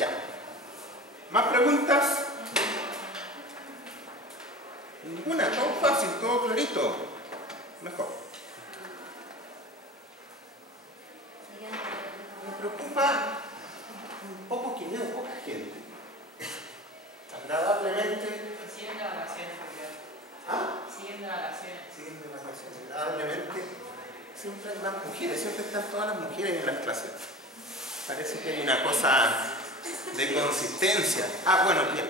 Ya. ¿Más preguntas? Ninguna, todo fácil, todo clarito. Mejor. Me preocupa un poco que veo poca gente. Agradablemente. Siguen de vacaciones, ¿Ah? siguen de vacaciones. Siguen de vacaciones. Agradablemente. Siempre hay más mujeres, siempre están todas las mujeres en las clases. Parece que hay una cosa de consistencia. Ah, bueno, bien.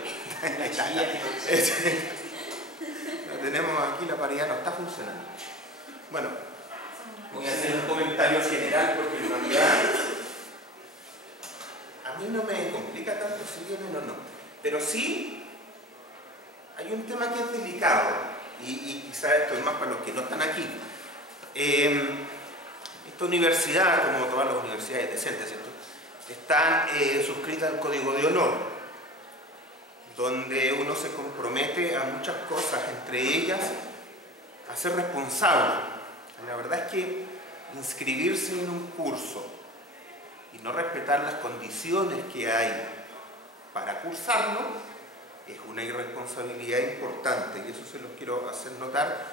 Tenemos aquí la paridad, no está funcionando. Bueno, voy a hacer un comentario general porque en realidad a mí no me complica tanto si vienen o no. Pero sí hay un tema que es delicado y quizás esto es más para los que no están aquí. Esta universidad, como todas las universidades decentes, ¿cierto?, está suscrita al Código de Honor, donde uno se compromete a muchas cosas, entre ellas a ser responsable. La verdad es que inscribirse en un curso y no respetar las condiciones que hay para cursarlo es una irresponsabilidad importante, y eso se los quiero hacer notar,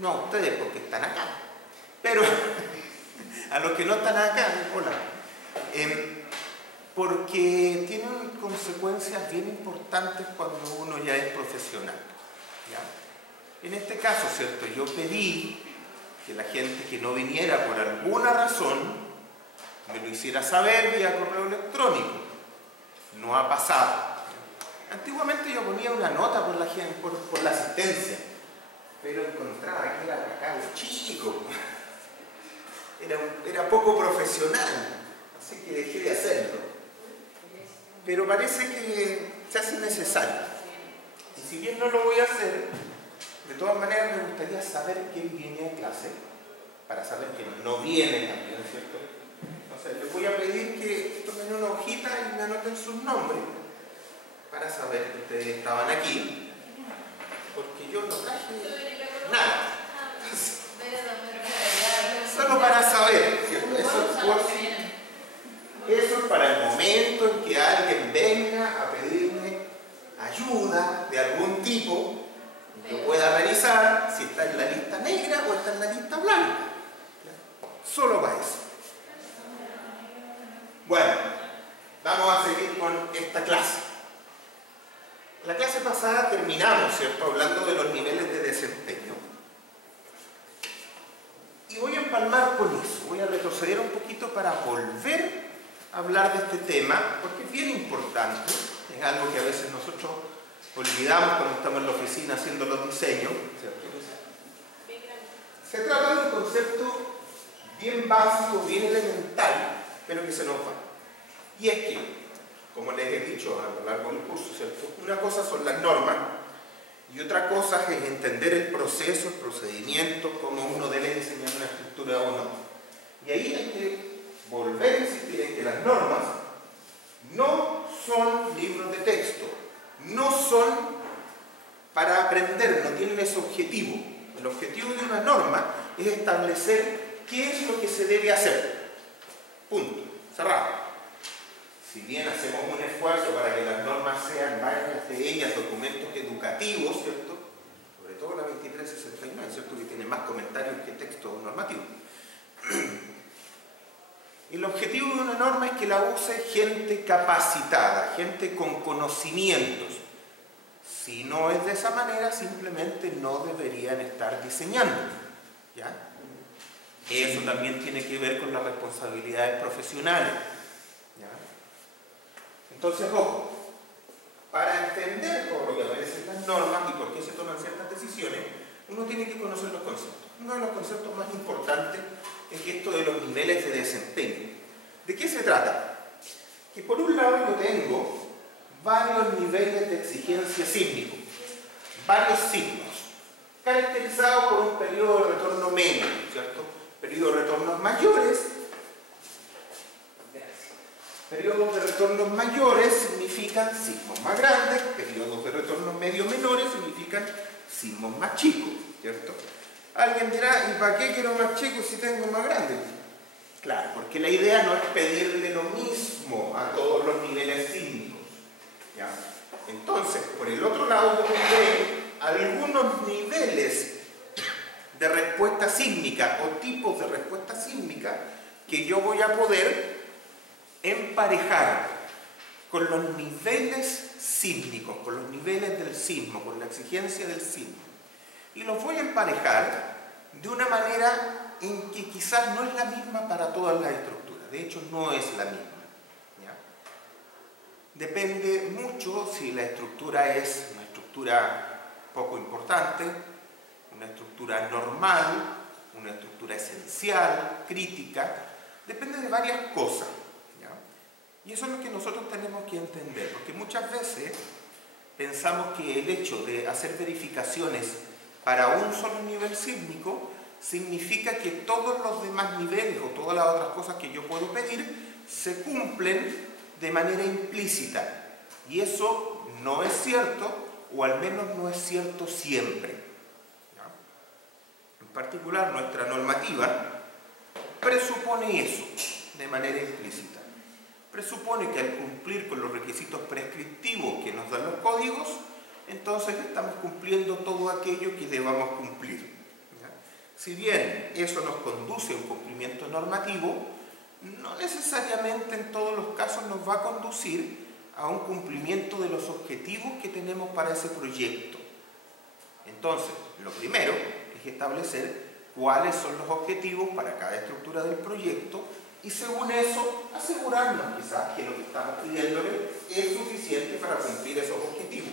no a ustedes porque están acá, pero a los que no están acá, hola, porque tienen consecuencias bien importantes cuando uno ya es profesional, ¿ya? En este caso, ¿cierto?, yo pedí que la gente que no viniera por alguna razón me lo hiciera saber vía correo electrónico. No ha pasado. Antiguamente yo ponía una nota por la gente, por la asistencia, pero encontraba que era acá chico. Era poco profesional, así que dejé de hacerlo. Pero parece que se hace necesario. Y si bien no lo voy a hacer, de todas maneras me gustaría saber quién viene a clase, para saber que no viene también, ¿cierto? Entonces les voy a pedir que tomen una hojita y me anoten sus nombres, para saber que ustedes estaban aquí, porque yo no traje nada. Solo para saber, ¿cierto? Eso es para el momento en que alguien venga a pedirme ayuda de algún tipo, yo pueda revisar si está en la lista negra o está en la lista blanca. Solo para eso. Bueno, vamos a seguir con esta clase. La clase pasada terminamos, ¿cierto?, hablando de los niveles de desempeño. Y voy a empalmar con eso. Voy a retroceder un poquito para volver a hablar de este tema, porque es bien importante. Es algo que a veces nosotros olvidamos cuando estamos en la oficina haciendo los diseños, ¿cierto? Se trata de un concepto bien básico, bien elemental, pero que se nos va. Y es que, como les he dicho a lo largo del curso, ¿cierto?, una cosa son las normas y otra cosa es entender el proceso, el procedimiento, cómo uno debe diseñar una estructura o no. Y ahí hay que volver a insistir en que las normas no son libros de texto, no son para aprender, no tienen ese objetivo. El objetivo de una norma es establecer qué es lo que se debe hacer. Punto. Cerrado. Si bien hacemos un esfuerzo para que las normas sean varias de ellas documentos educativos, ¿cierto?, sobre todo la 2369, ¿cierto?, que tiene más comentarios que texto normativo. El objetivo de una norma es que la use gente capacitada, gente con conocimientos. Si no es de esa manera, simplemente no deberían estar diseñando, ¿ya? Eso también tiene que ver con las responsabilidades profesionales, ¿ya? Entonces, ojo, para entender todo lo que aparece en las normas y por qué se toman ciertas decisiones, uno tiene que conocer los conceptos. Uno de los conceptos más importantes es esto de los niveles de desempeño. ¿De qué se trata? Que por un lado yo tengo varios niveles de exigencia sísmico, varios signos, caracterizados por un periodo de retorno medio, ¿cierto? Periodos de retornos mayores. Periodos de retornos mayores significan sismos más grandes, periodos de retornos medio menores significan sismos más chicos, ¿cierto? Alguien dirá, ¿y para qué quiero más chicos si tengo más grandes? Claro, porque la idea no es pedirle lo mismo a todos los niveles sísmicos, ¿ya? Entonces, por el otro lado, yo tendré algunos niveles de respuesta sísmica o tipos de respuesta sísmica que yo voy a poder emparejar con los niveles sísmicos, con los niveles del sismo, con la exigencia del sismo. Y los voy a emparejar de una manera en que quizás no es la misma para todas las estructuras. De hecho, no es la misma, ¿ya? Depende mucho si la estructura es una estructura poco importante, una estructura normal, una estructura esencial, crítica. Depende de varias cosas, ¿ya? Y eso es lo que nosotros tenemos que entender, porque muchas veces pensamos que el hecho de hacer verificaciones para un solo nivel sísmico significa que todos los demás niveles o todas las otras cosas que yo puedo pedir se cumplen de manera implícita. Y eso no es cierto, o al menos no es cierto siempre, ¿ya? En particular, nuestra normativa presupone eso de manera implícita. Presupone que al cumplir con los requisitos prescriptivos que nos dan los códigos, entonces estamos cumpliendo todo aquello que debamos cumplir, ¿ya? Si bien eso nos conduce a un cumplimiento normativo, no necesariamente en todos los casos nos va a conducir a un cumplimiento de los objetivos que tenemos para ese proyecto. Entonces, lo primero es establecer cuáles son los objetivos para cada estructura del proyecto y según eso asegurarnos quizás que lo que estamos pidiéndole es suficiente para cumplir esos objetivos.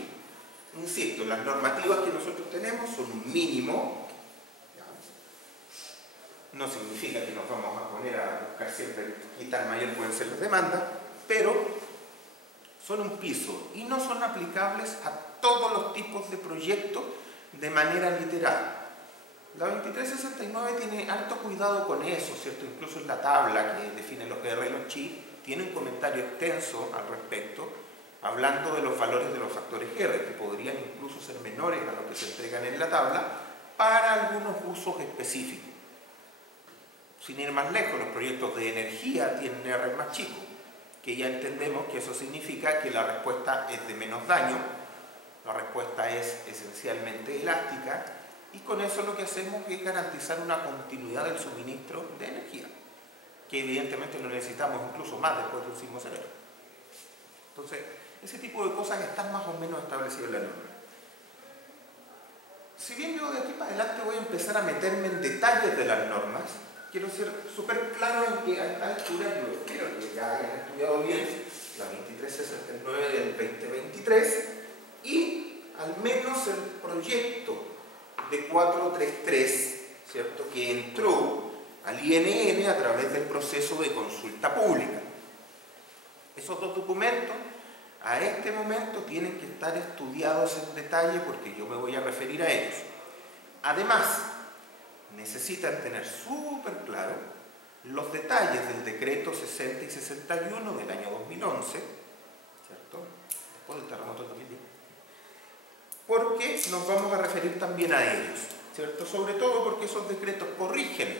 Insisto, las normativas que nosotros tenemos son un mínimo, ¿ya? No significa que nos vamos a poner a buscar siempre quitar mayor pueden ser las demandas, pero son un piso y no son aplicables a todos los tipos de proyectos de manera literal. La 2369 tiene alto cuidado con eso, ¿cierto? Incluso en la tabla que define los R y los chi, tiene un comentario extenso al respecto, hablando de los valores de los factores R, que podrían incluso ser menores a lo que se entregan en la tabla, para algunos usos específicos. Sin ir más lejos, los proyectos de energía tienen R más chico, que ya entendemos que eso significa que la respuesta es de menos daño, la respuesta es esencialmente elástica, y con eso lo que hacemos es garantizar una continuidad del suministro de energía, que evidentemente lo necesitamos incluso más después de un sismo severo. Entonces, ese tipo de cosas están más o menos establecidas en la norma. Si bien yo de aquí para adelante voy a empezar a meterme en detalles de las normas, quiero ser súper claro en que a esta altura yo espero que ya hayan estudiado bien la 2369 del 2023 y al menos el proyecto de 433, ¿cierto?, que entró al INN a través del proceso de consulta pública. Esos dos documentos a este momento tienen que estar estudiados en detalle porque yo me voy a referir a ellos. Además, necesitan tener súper claro los detalles del decreto 60 y 61 del año 2011, ¿cierto?, después del terremoto del 2010, porque nos vamos a referir también a ellos, ¿cierto? Sobre todo porque esos decretos corrigen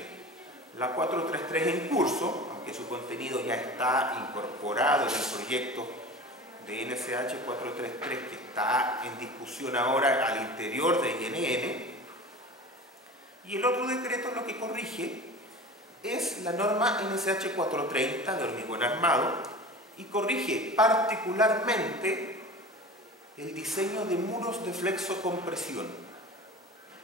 la 433 en curso, aunque su contenido ya está incorporado en el proyecto de NSH 433 que está en discusión ahora al interior de INN. Y el otro decreto lo que corrige es la norma NSH 430 de hormigón armado y corrige particularmente el diseño de muros de flexocompresión,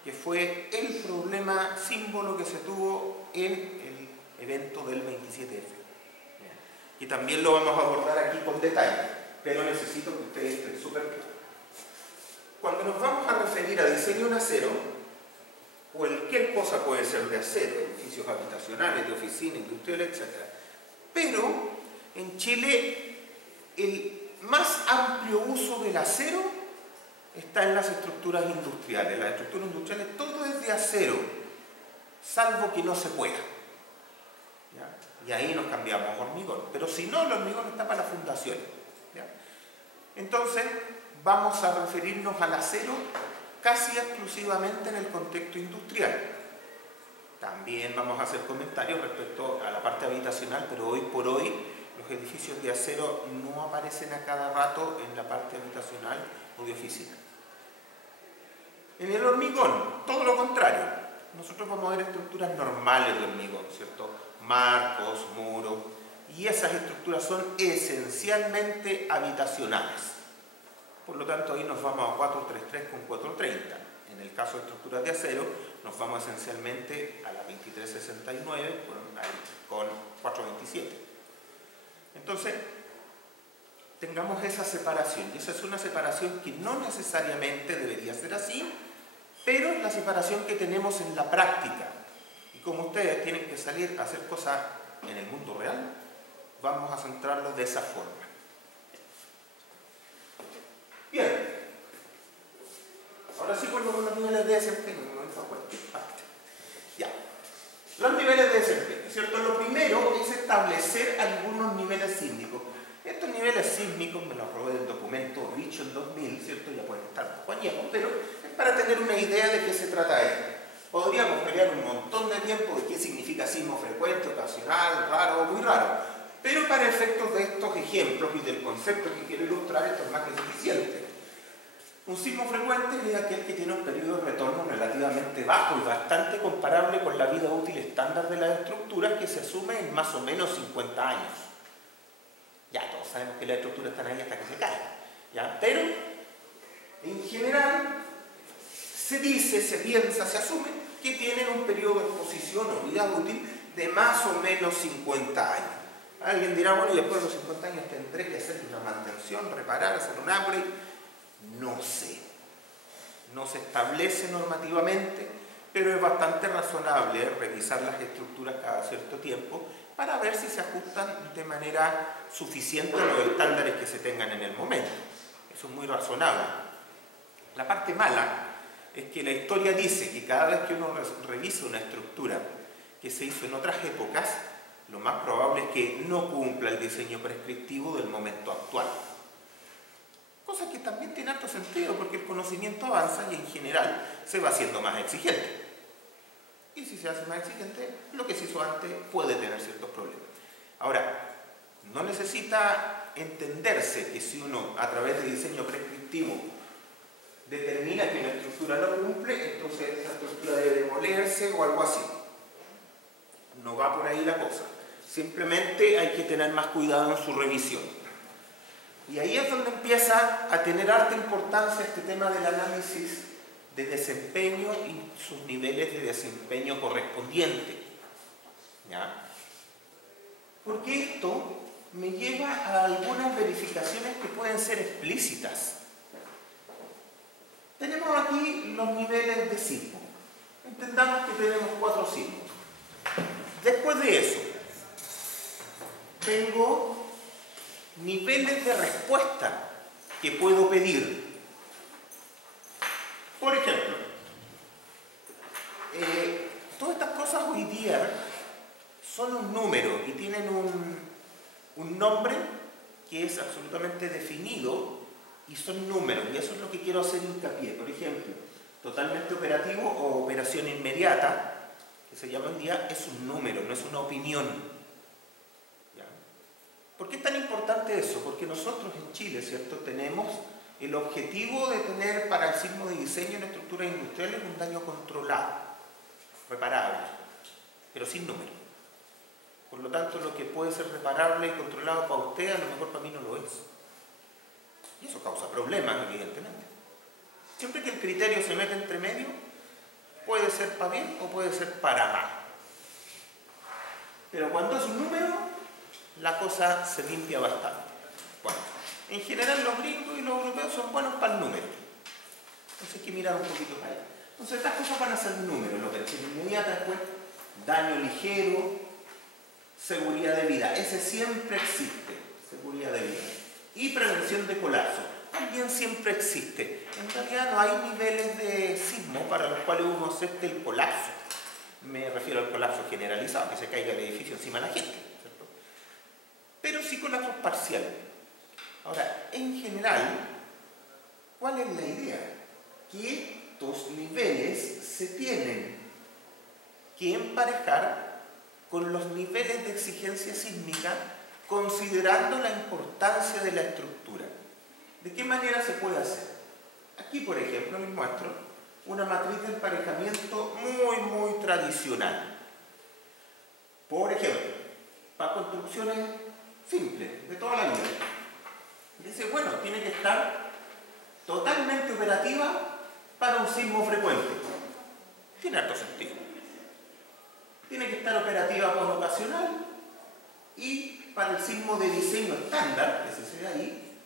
que fue el problema símbolo que se tuvo en el evento del 27F. Y también lo vamos a abordar aquí con detalle, pero necesito que ustedes estén súper claros. Cuando nos vamos a referir a diseño en acero, cualquier cosa puede ser de acero, edificios habitacionales, de oficina, industrial, etc. Pero en Chile el más amplio uso del acero está en las estructuras industriales. Las estructuras industriales todo es de acero, salvo que no se pueda, ¿ya? Y ahí nos cambiamos a hormigón. Pero si no, el hormigón está para las fundaciones, ¿ya? Entonces, vamos a referirnos al acero casi exclusivamente en el contexto industrial. También vamos a hacer comentarios respecto a la parte habitacional, pero hoy por hoy los edificios de acero no aparecen a cada rato en la parte habitacional o de oficina. En el hormigón, todo lo contrario. Nosotros vamos a ver estructuras normales de hormigón, ¿cierto? Marcos, muros, y esas estructuras son esencialmente habitacionales. Por lo tanto, ahí nos vamos a 433 con 430. En el caso de estructuras de acero, nos vamos esencialmente a la 2369 con 427. Entonces, tengamos esa separación. Y esa es una separación que no necesariamente debería ser así, pero es la separación que tenemos en la práctica. Y como ustedes tienen que salir a hacer cosas en el mundo real, vamos a centrarlo de esa forma. Bien. Ahora sí vuelvo con los niveles de desempeño. Ya. Los niveles de desempeño, ¿cierto? Lo primero es establecer algunos niveles sísmicos. Estos niveles sísmicos me los robé del documento Richel 2000, ¿cierto? Ya pueden estar un poco añejos, pero es para tener una idea de qué se trata esto. Podríamos pelear un montón de tiempo de qué significa sismo frecuente, ocasional, raro o muy raro. Pero para efectos de estos ejemplos y del concepto que quiero ilustrar, esto es más que suficiente. Un sismo frecuente es aquel que tiene un periodo de retorno relativamente bajo y bastante comparable con la vida útil estándar de las estructuras, que se asume en más o menos 50 años. Ya todos sabemos que las estructuras están ahí hasta que se caen, ¿ya? Pero en general se dice, se piensa, se asume que tienen un periodo de exposición o vida útil de más o menos 50 años. Alguien dirá, bueno, y después de los 50 años tendré que hacer una mantención, reparar, hacer un upgrade. No sé. No se establece normativamente, pero es bastante razonable revisar las estructuras cada cierto tiempo para ver si se ajustan de manera suficiente a los estándares que se tengan en el momento. Eso es muy razonable. La parte mala es que la historia dice que cada vez que uno revisa una estructura que se hizo en otras épocas, lo más probable es que no cumpla el diseño prescriptivo del momento actual. Cosa que también tiene harto sentido porque el conocimiento avanza y en general se va haciendo más exigente. Y si se hace más exigente, lo que se hizo antes puede tener ciertos problemas. Ahora, no necesita entenderse que si uno a través de diseño prescriptivo determina que una estructura no cumple, entonces esa estructura debe demolerse o algo así. No va por ahí la cosa. Simplemente hay que tener más cuidado en su revisión. Y ahí es donde empieza a tener harta importancia este tema del análisis de desempeño y sus niveles de desempeño correspondientes. ¿Ya? Porque esto me lleva a algunas verificaciones que pueden ser explícitas. Tenemos aquí los niveles de sismo. Entendamos que tenemos 4 sismos. Después de eso, tengo niveles de respuesta que puedo pedir. Por ejemplo, todas estas cosas hoy día son un número y tienen un nombre que es absolutamente definido y son números, y eso es lo que quiero hacer hincapié. Por ejemplo, totalmente operativo o operación inmediata, que se llama hoy día, es un número, no es una opinión. ¿Ya? ¿Por qué es tan importante eso? Porque nosotros en Chile, ¿cierto?, tenemos el objetivo de tener para el sismo de diseño en estructuras industriales un daño controlado, reparable, pero sin número. Por lo tanto, lo que puede ser reparable y controlado para usted, a lo mejor para mí no lo es. Y eso causa problemas, evidentemente. Siempre que el criterio se mete entre medio, puede ser para bien o puede ser para mal. Pero cuando es un número, la cosa se limpia bastante. Bueno, en general los gringos y los europeos son buenos para el número. Entonces hay que mirar un poquito para allá. Entonces estas cosas van a ser números, la operación inmediata, después daño ligero, seguridad de vida. Ese siempre existe, seguridad de vida. Y prevención de colapso, también siempre existe. En realidad no hay niveles de sismo para los cuales uno acepte el colapso. Me refiero al colapso generalizado, que se caiga el edificio encima de la gente, ¿cierto? Pero sí colapsos parciales. Ahora, en general, ¿cuál es la idea? Que estos niveles se tienen que emparejar con los niveles de exigencia sísmica, considerando la importancia de la estructura. ¿De qué manera se puede hacer? Aquí, por ejemplo, les muestro una matriz de emparejamiento muy tradicional. Por ejemplo, para construcciones simples, de toda la vida. Dice, bueno, tiene que estar totalmente operativa para un sismo frecuente. Tiene harto sentido. Tiene que estar operativa por ocasional y para el sismo de diseño estándar, que se ve ahí,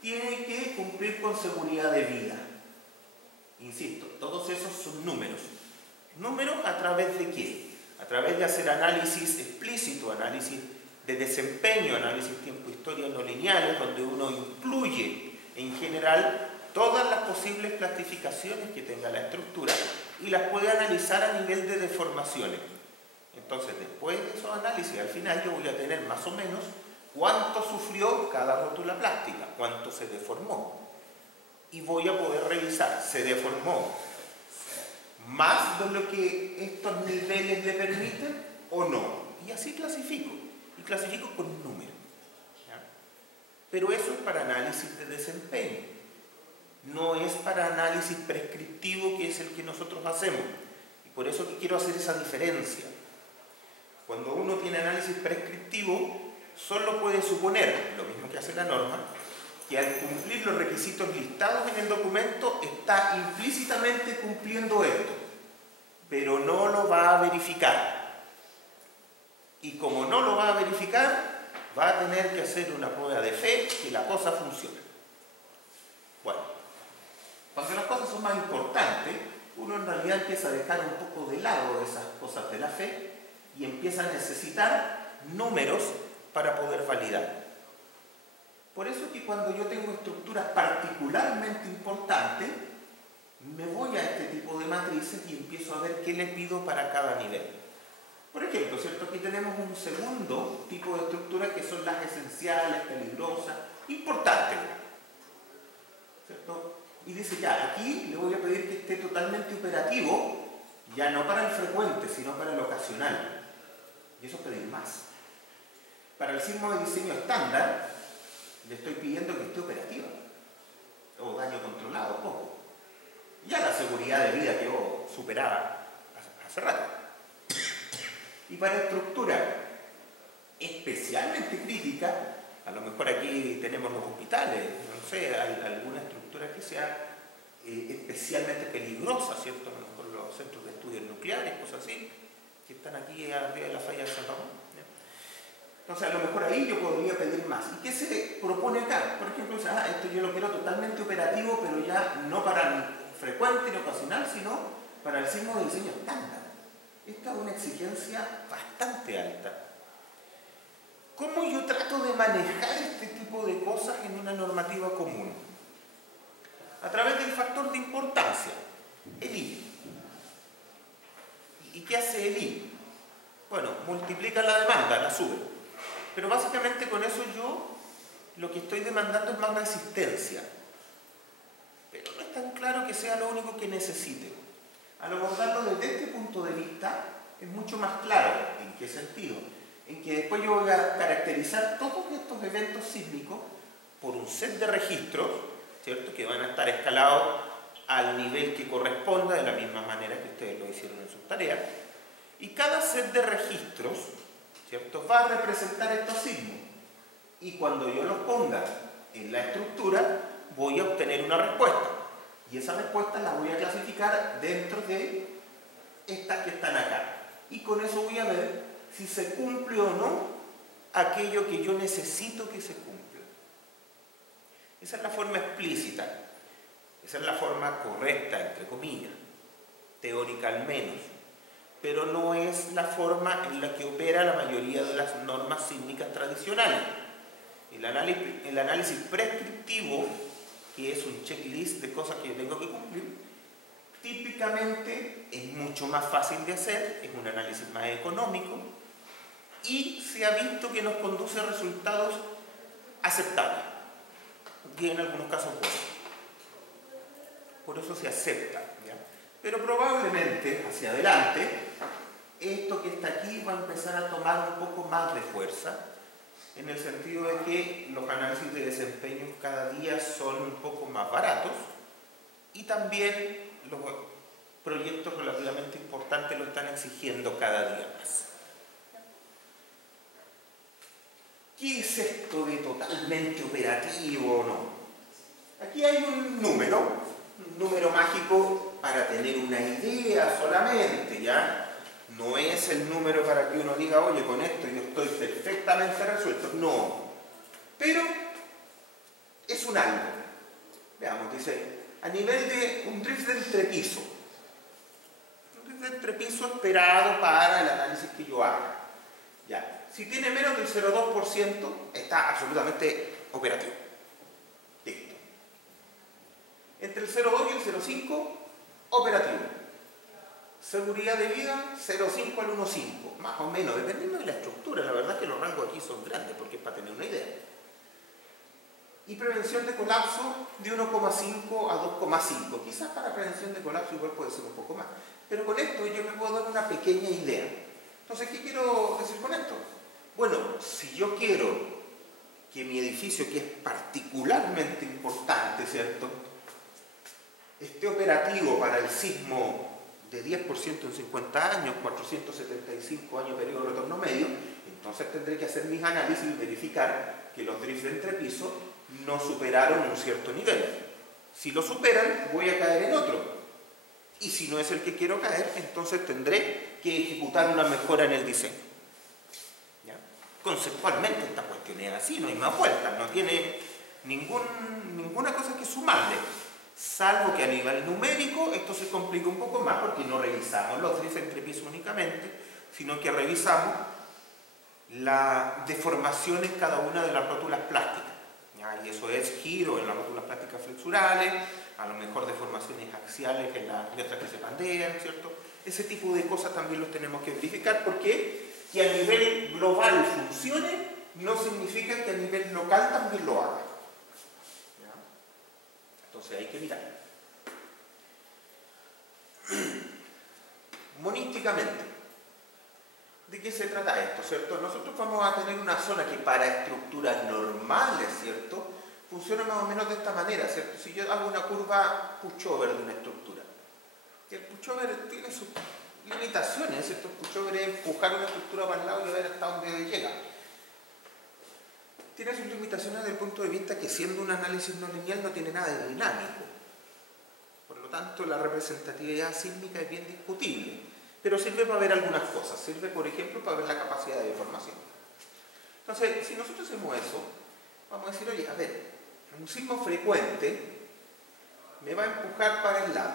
tiene que cumplir con seguridad de vida. Insisto, todos esos son números. ¿Números a través de qué? A través de hacer análisis explícito, análisis de desempeño, análisis tiempo-historia no lineales, donde uno incluye en general todas las posibles clasificaciones que tenga la estructura y las puede analizar a nivel de deformaciones. Entonces, después de esos análisis, al final yo voy a tener más o menos cuánto sufrió cada rótula plástica, cuánto se deformó. Y voy a poder revisar, ¿se deformó más de lo que estos niveles le permiten o no? Y así clasifico, y clasifico con números. Pero eso es para análisis de desempeño, no es para análisis prescriptivo, que es el que nosotros hacemos. Y por eso que quiero hacer esa diferencia. Cuando uno tiene análisis prescriptivo, solo puede suponer, lo mismo que hace la norma, que al cumplir los requisitos listados en el documento está implícitamente cumpliendo esto, pero no lo va a verificar. Y como no lo va a verificar, va a tener que hacer una prueba de fe que la cosa funcione. Bueno, cuando las cosas son más importantes, uno en realidad empieza a dejar un poco de lado esas cosas de la fe y empieza a necesitar números para poder validar. Por eso es que cuando yo tengo estructuras particularmente importantes, me voy a este tipo de matrices y empiezo a ver qué le pido para cada nivel. Por ejemplo, ¿cierto? Aquí tenemos un segundo tipo de estructuras que son las esenciales, peligrosas, importantes, ¿cierto? Y dice, ya, aquí le voy a pedir que esté totalmente operativo, ya no para el frecuente, sino para el ocasional. Y eso es pedir más. Para el sismo de diseño estándar, le estoy pidiendo que esté operativa, o daño controlado, poco. Ya la seguridad de vida quedó superada hace rato. Y para estructura especialmente crítica, a lo mejor aquí tenemos los hospitales, no sé, alguna estructura que sea especialmente peligrosa, ¿cierto? A lo mejor los centros de estudios nucleares, cosas así, que están aquí arriba de la falla de San Ramón. Entonces, a lo mejor ahí yo podría pedir más. ¿Y qué se propone acá? Por ejemplo, esto yo lo quiero totalmente operativo, pero ya no para ni frecuente ni ocasional, sino para el sismo de diseño estándar. Esta es una exigencia bastante alta. ¿Cómo yo trato de manejar este tipo de cosas en una normativa común? A través del factor de importancia, el I. ¿Y qué hace el I? Bueno, multiplica la demanda, la sube. Pero básicamente con eso yo lo que estoy demandando es más resistencia. Pero no es tan claro que sea lo único que necesite. Al abordarlo desde este punto de vista es mucho más claro. ¿En qué sentido? En que después yo voy a caracterizar todos estos eventos sísmicos por un set de registros, ¿cierto? Que van a estar escalados al nivel que corresponda, de la misma manera que ustedes lo hicieron en sus tareas. Y cada set de registros, ¿cierto?, va a representar estos sismos. Y cuando yo los ponga en la estructura, voy a obtener una respuesta. Y esa respuesta la voy a clasificar dentro de estas que están acá. Y con eso voy a ver si se cumple o no aquello que yo necesito que se cumpla. Esa es la forma explícita. Esa es la forma correcta, entre comillas. Teórica al menos. Pero no es la forma en la que opera la mayoría de las normas sísmicas tradicionales. El análisis prescriptivo, que es un checklist de cosas que yo tengo que cumplir, típicamente es mucho más fácil de hacer, es un análisis más económico y se ha visto que nos conduce a resultados aceptables y en algunos casos buenos. Por eso se acepta, ¿ya? Pero probablemente hacia adelante esto que está aquí va a empezar a tomar un poco más de fuerza, en el sentido de que los análisis de desempeño cada día son un poco más baratos y también los proyectos relativamente importantes lo están exigiendo cada día más. ¿Qué es esto de totalmente operativo o no? Aquí hay un número mágico para tener una idea solamente, ¿ya? No es el número para que uno diga, oye, con esto yo estoy perfectamente resuelto. No. Pero es un algo. Veamos, dice, a nivel de un drift de entrepiso. Un drift de entrepiso esperado para el análisis que yo haga. Ya. Si tiene menos del 0,2%, está absolutamente operativo. Listo. Entre el 0,2 y el 0,5, operativo. Seguridad de vida, 0,5 al 1,5, más o menos, dependiendo de la estructura. La verdad es que los rangos aquí son grandes, porque es para tener una idea. Y prevención de colapso de 1,5 a 2,5. Quizás para prevención de colapso igual puede ser un poco más. Pero con esto yo me puedo dar una pequeña idea. Entonces, ¿qué quiero decir con esto? Bueno, si yo quiero que mi edificio, que es particularmente importante, ¿cierto?, esté operativo para el sismo de 10% en 50 años, 475 años periodo de retorno medio, entonces tendré que hacer mis análisis y verificar que los drifts de entrepiso no superaron un cierto nivel. Si lo superan, voy a caer en otro. Y si no es el que quiero caer, entonces tendré que ejecutar una mejora en el diseño. ¿Ya? Conceptualmente esta cuestión es así, no hay más vueltas, no tiene ninguna cosa que sumarle. Salvo que a nivel numérico esto se complica un poco más porque no revisamos los drifts entre pisos únicamente, sino que revisamos la deformación en cada una de las rótulas plásticas. ¿Ya? Y eso es giro en las rótulas plásticas flexurales, a lo mejor deformaciones axiales en las letras que se pandean, ¿cierto? Ese tipo de cosas también los tenemos que verificar porque que a nivel global funcione no significa que a nivel local también lo haga. Entonces hay que mirar. Monísticamente, ¿de qué se trata esto? ¿Cierto? Nosotros vamos a tener una zona que para estructuras normales, ¿cierto?, funciona más o menos de esta manera, ¿cierto? Si yo hago una curva pushover de una estructura, el pushover tiene sus limitaciones, ¿cierto? El pushover es empujar una estructura para el lado y ver hasta dónde llega. Tiene sus limitaciones desde el punto de vista que siendo un análisis no lineal no tiene nada de dinámico. Por lo tanto, la representatividad sísmica es bien discutible. Pero sirve para ver algunas cosas. Sirve, por ejemplo, para ver la capacidad de deformación. Entonces, si nosotros hacemos eso, vamos a decir, oye, a ver, un sismo frecuente me va a empujar para el lado.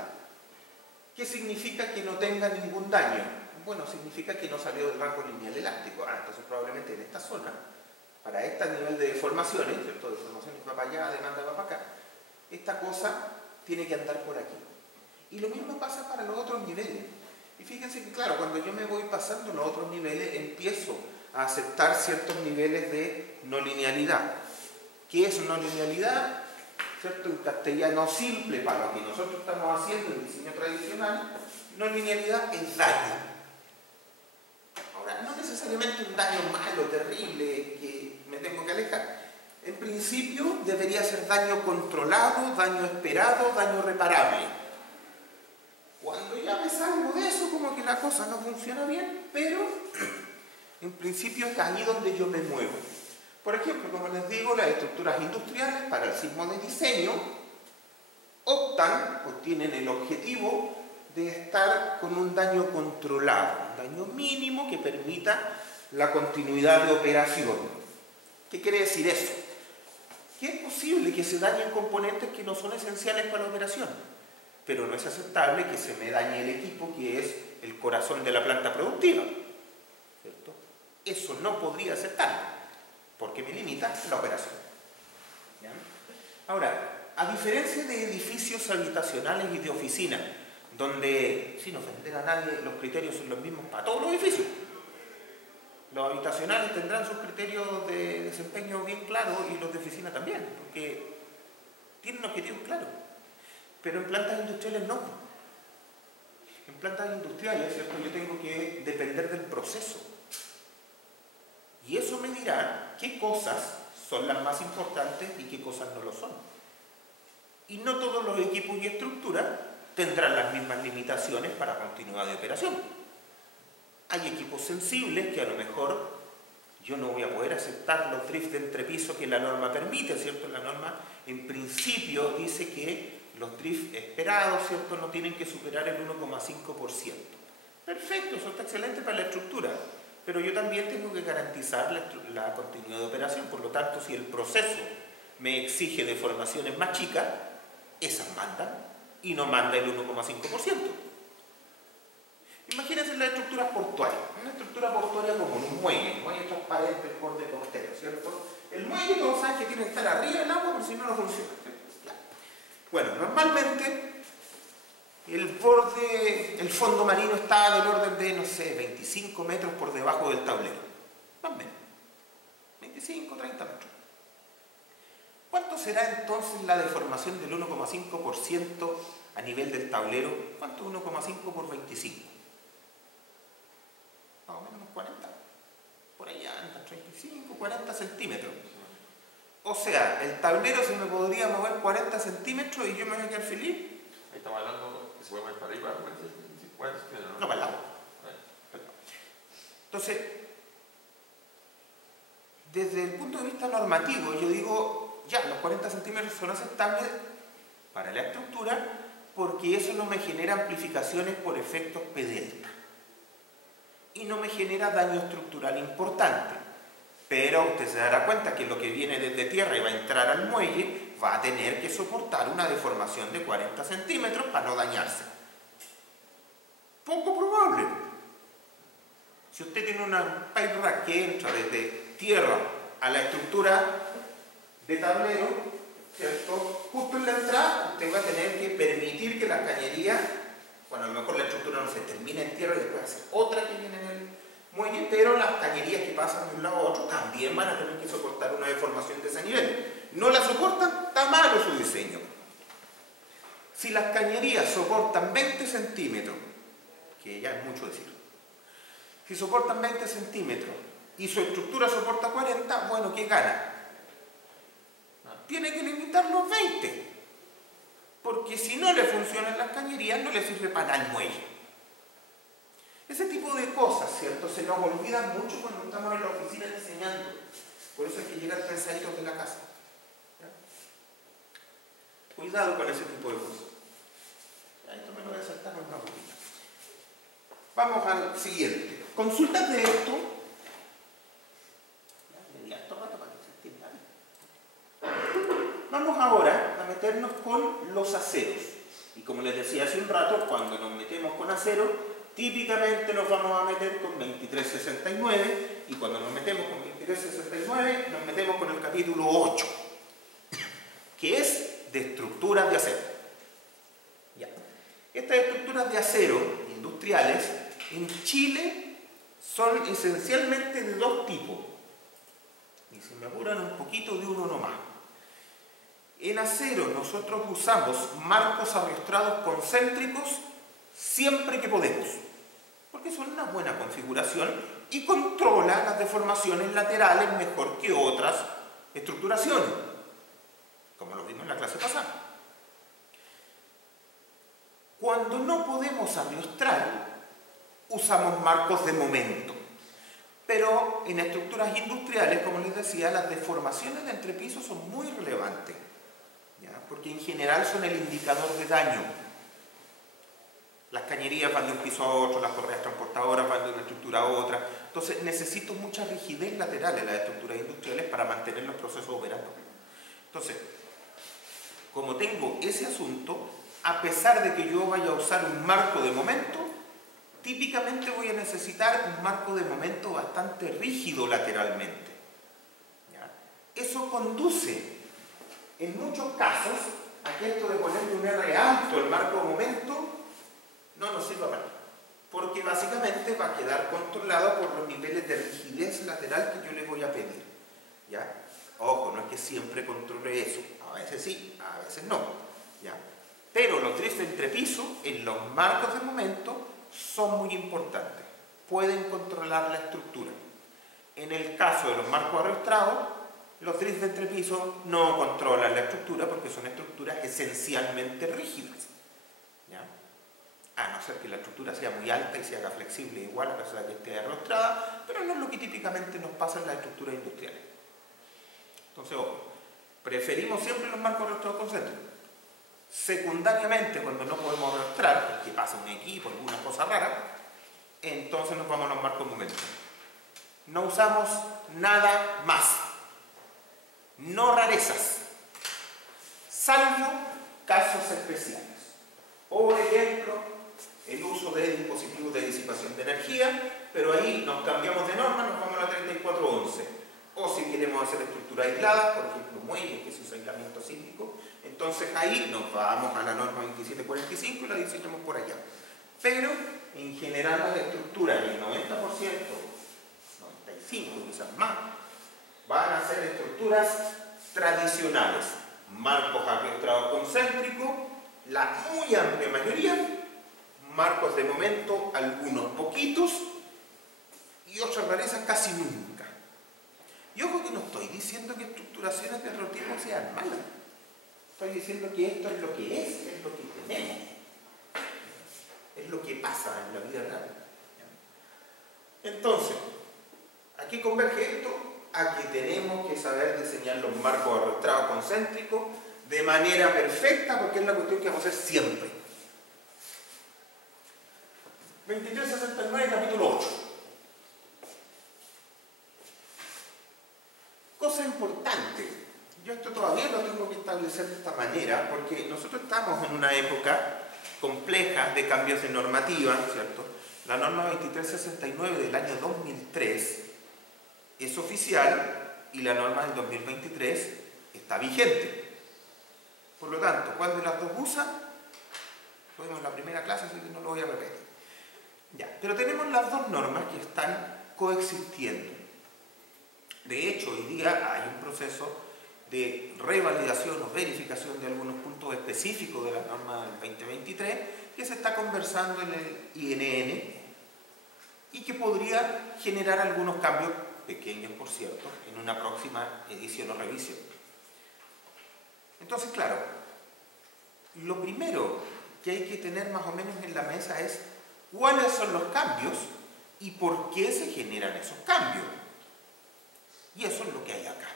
¿Qué significa que no tenga ningún daño? Bueno, significa que no salió del rango lineal elástico. Entonces probablemente en esta zona, para este nivel de deformaciones, ¿cierto? Deformaciones va para allá, demanda va para acá, esta cosa tiene que andar por aquí. Y lo mismo pasa para los otros niveles. Y fíjense que, claro, cuando yo me voy pasando los otros niveles, empiezo a aceptar ciertos niveles de no linealidad. ¿Qué es no linealidad? ¿Cierto? En castellano simple, para lo que nosotros estamos haciendo en diseño tradicional, no linealidad es daño. Ahora, no necesariamente un daño malo, terrible, que me tengo que alejar. En principio debería ser daño controlado, daño esperado, daño reparable. Cuando ya me salgo de eso, como que la cosa no funciona bien, pero en principio es ahí donde yo me muevo. Por ejemplo, como les digo, las estructuras industriales para el sismo de diseño optan o tienen el objetivo de estar con un daño controlado, un daño mínimo que permita la continuidad de operación. ¿Qué quiere decir eso? Que es posible que se dañen componentes que no son esenciales para la operación, pero no es aceptable que se me dañe el equipo que es el corazón de la planta productiva, ¿cierto? Eso no podría aceptarlo, porque me limita la operación. ¿Ya? Ahora, a diferencia de edificios habitacionales y de oficinas, donde, sin ofender a nadie, los criterios son los mismos para todos los edificios. Los habitacionales tendrán sus criterios de desempeño bien claros y los de oficina también, porque tienen objetivos claros. Pero en plantas industriales no. En plantas industriales, ¿cierto? Yo tengo que depender del proceso. Y eso me dirá qué cosas son las más importantes y qué cosas no lo son. Y no todos los equipos y estructuras tendrán las mismas limitaciones para continuidad de operación. Hay equipos sensibles que a lo mejor yo no voy a poder aceptar los drifts de entrepiso que la norma permite, ¿cierto? La norma en principio dice que los drifts esperados, ¿cierto?, no tienen que superar el 1,5%. Perfecto, eso está excelente para la estructura, pero yo también tengo que garantizar la continuidad de operación. Por lo tanto, si el proceso me exige deformaciones más chicas, esas mandan y no manda el 1,5%. Imagínense las estructuras portuarias. Una estructura portuaria como un muelle transparente, el borde costero, ¿cierto? El muelle, todos saben que tiene que estar arriba del agua, porque si no, no funciona. Bueno, normalmente el fondo marino está del orden de, no sé, 25 metros por debajo del tablero. Más o menos. 25, 30 metros. ¿Cuánto será entonces la deformación del 1,5% a nivel del tablero? ¿Cuánto es 1,5 por 25? Más o menos unos 40. Por allá anda, 35, 40 centímetros. O sea, el tablero se me podría mover 40 centímetros y yo me voy a quedar feliz. Ahí estamos hablando que se puede mover para arriba, No, para el lado. Entonces, desde el punto de vista normativo, yo digo, ya, los 40 centímetros son aceptables para la estructura porque eso no me genera amplificaciones por efectos P delta y no me genera daño estructural importante. Pero usted se dará cuenta que lo que viene desde tierra y va a entrar al muelle va a tener que soportar una deformación de 40 centímetros para no dañarse. Poco probable. Si usted tiene una pipe rack que entra desde tierra a la estructura de tablero, ¿cierto?, justo en la entrada, usted va a tener que permitir que la cañería, bueno, a lo mejor la estructura no se termina en tierra y después hace otra que viene en el muelle, pero las cañerías que pasan de un lado a otro también van a tener que soportar una deformación de ese nivel. No la soportan, está malo su diseño. Si las cañerías soportan 20 centímetros, que ya es mucho decir, si soportan 20 centímetros y su estructura soporta 40, bueno, ¿qué gana? Tiene que limitar los 20, porque si no le funcionan las cañerías, no le sirve para el muelle. Ese tipo de cosas, ¿cierto?, se nos olvidan mucho cuando estamos en la oficina enseñando. Por eso hay que llegar pensaditos de la casa. ¿Ya? Cuidado con ese tipo de cosas. Ya, esto me lo voy a saltar en una poquita. Vamos al siguiente. Consultas de esto. Ya, le di harto rato para que se entienda. Vamos ahora a meternos con los aceros. Y como les decía hace un rato, cuando nos metemos con acero, típicamente nos vamos a meter con 2369 y cuando nos metemos con 2369 nos metemos con el capítulo 8, que es de estructuras de acero. Ya. Estas estructuras de acero industriales en Chile son esencialmente de dos tipos. Y si me apuran un poquito, de uno nomás. En acero nosotros usamos marcos arrastrados concéntricos siempre que podemos, porque son una buena configuración y controla las deformaciones laterales mejor que otras estructuraciones, como lo vimos en la clase pasada. Cuando no podemos arrastrar, usamos marcos de momento, pero en estructuras industriales, como les decía, las deformaciones de entrepiso son muy relevantes, ¿ya?, porque en general son el indicador de daño. Las cañerías van de un piso a otro, las correas transportadoras van de una estructura a otra. Entonces necesito mucha rigidez lateral en las estructuras industriales para mantener los procesos operando. Entonces, como tengo ese asunto, a pesar de que yo vaya a usar un marco de momento, típicamente voy a necesitar un marco de momento bastante rígido lateralmente. ¿Ya? Eso conduce, en muchos casos, a que esto de ponerle un R alto el marco de momento no nos sirva para nada, porque básicamente va a quedar controlado por los niveles de rigidez lateral que yo le voy a pedir. ¿Ya? Ojo, no es que siempre controle eso, a veces sí, a veces no. ¿Ya? Pero los drifts de entrepiso en los marcos de momento son muy importantes. Pueden controlar la estructura. En el caso de los marcos arrastrados, los drifts de entrepiso no controlan la estructura porque son estructuras esencialmente rígidas, ¿ya? A no ser que la estructura sea muy alta y se haga flexible igual a pesar de que esté arrastrada, pero no es lo que típicamente nos pasa en las estructuras industriales. Entonces, ojo, preferimos siempre los marcos arrastrados concéntricos. Secundariamente, cuando no podemos arrastrar, porque pasa un equipo, alguna cosa rara, entonces nos vamos a los marcos momentos. No usamos nada más. No rarezas, salvo casos especiales. Por ejemplo, el uso de dispositivos de disipación de energía, pero ahí nos cambiamos de norma, nos vamos a la 3411. O si queremos hacer estructura aislada, por ejemplo, muelles que se usa aislamiento sísmico, entonces ahí nos vamos a la norma 2745 y la diseñamos por allá. Pero en general las estructuras, el 90%, 95% quizás más, van a ser estructuras tradicionales, marcos arrastrados concéntricos, la muy amplia mayoría, marcos de momento, algunos poquitos, y otras rarezas casi nunca. Y ojo que no estoy diciendo que estructuraciones de rotismo sean malas, estoy diciendo que esto es lo que es lo que tenemos, es lo que pasa en la vida real. Entonces, ¿a qué converge esto? A que tenemos que saber diseñar los marcos arrastrados concéntricos de manera perfecta, porque es la cuestión que vamos a hacer siempre. 2369, capítulo 8. Cosa importante, yo esto todavía lo tengo que establecer de esta manera, porque nosotros estamos en una época compleja de cambios de normativa, ¿cierto? La norma 2369 del año 2003 es oficial y la norma del 2023 está vigente. Por lo tanto, ¿cuál de las dos usa? Lo vimos en la primera clase, así que no lo voy a repetir. Ya, pero tenemos las dos normas que están coexistiendo. De hecho, hoy día hay un proceso de revalidación o verificación de algunos puntos específicos de la norma del 2023 que se está conversando en el INN y que podría generar algunos cambios, pequeños por cierto, en una próxima edición o revisión. Entonces, claro, lo primero que hay que tener más o menos en la mesa es cuáles son los cambios y por qué se generan esos cambios. Y eso es lo que hay acá.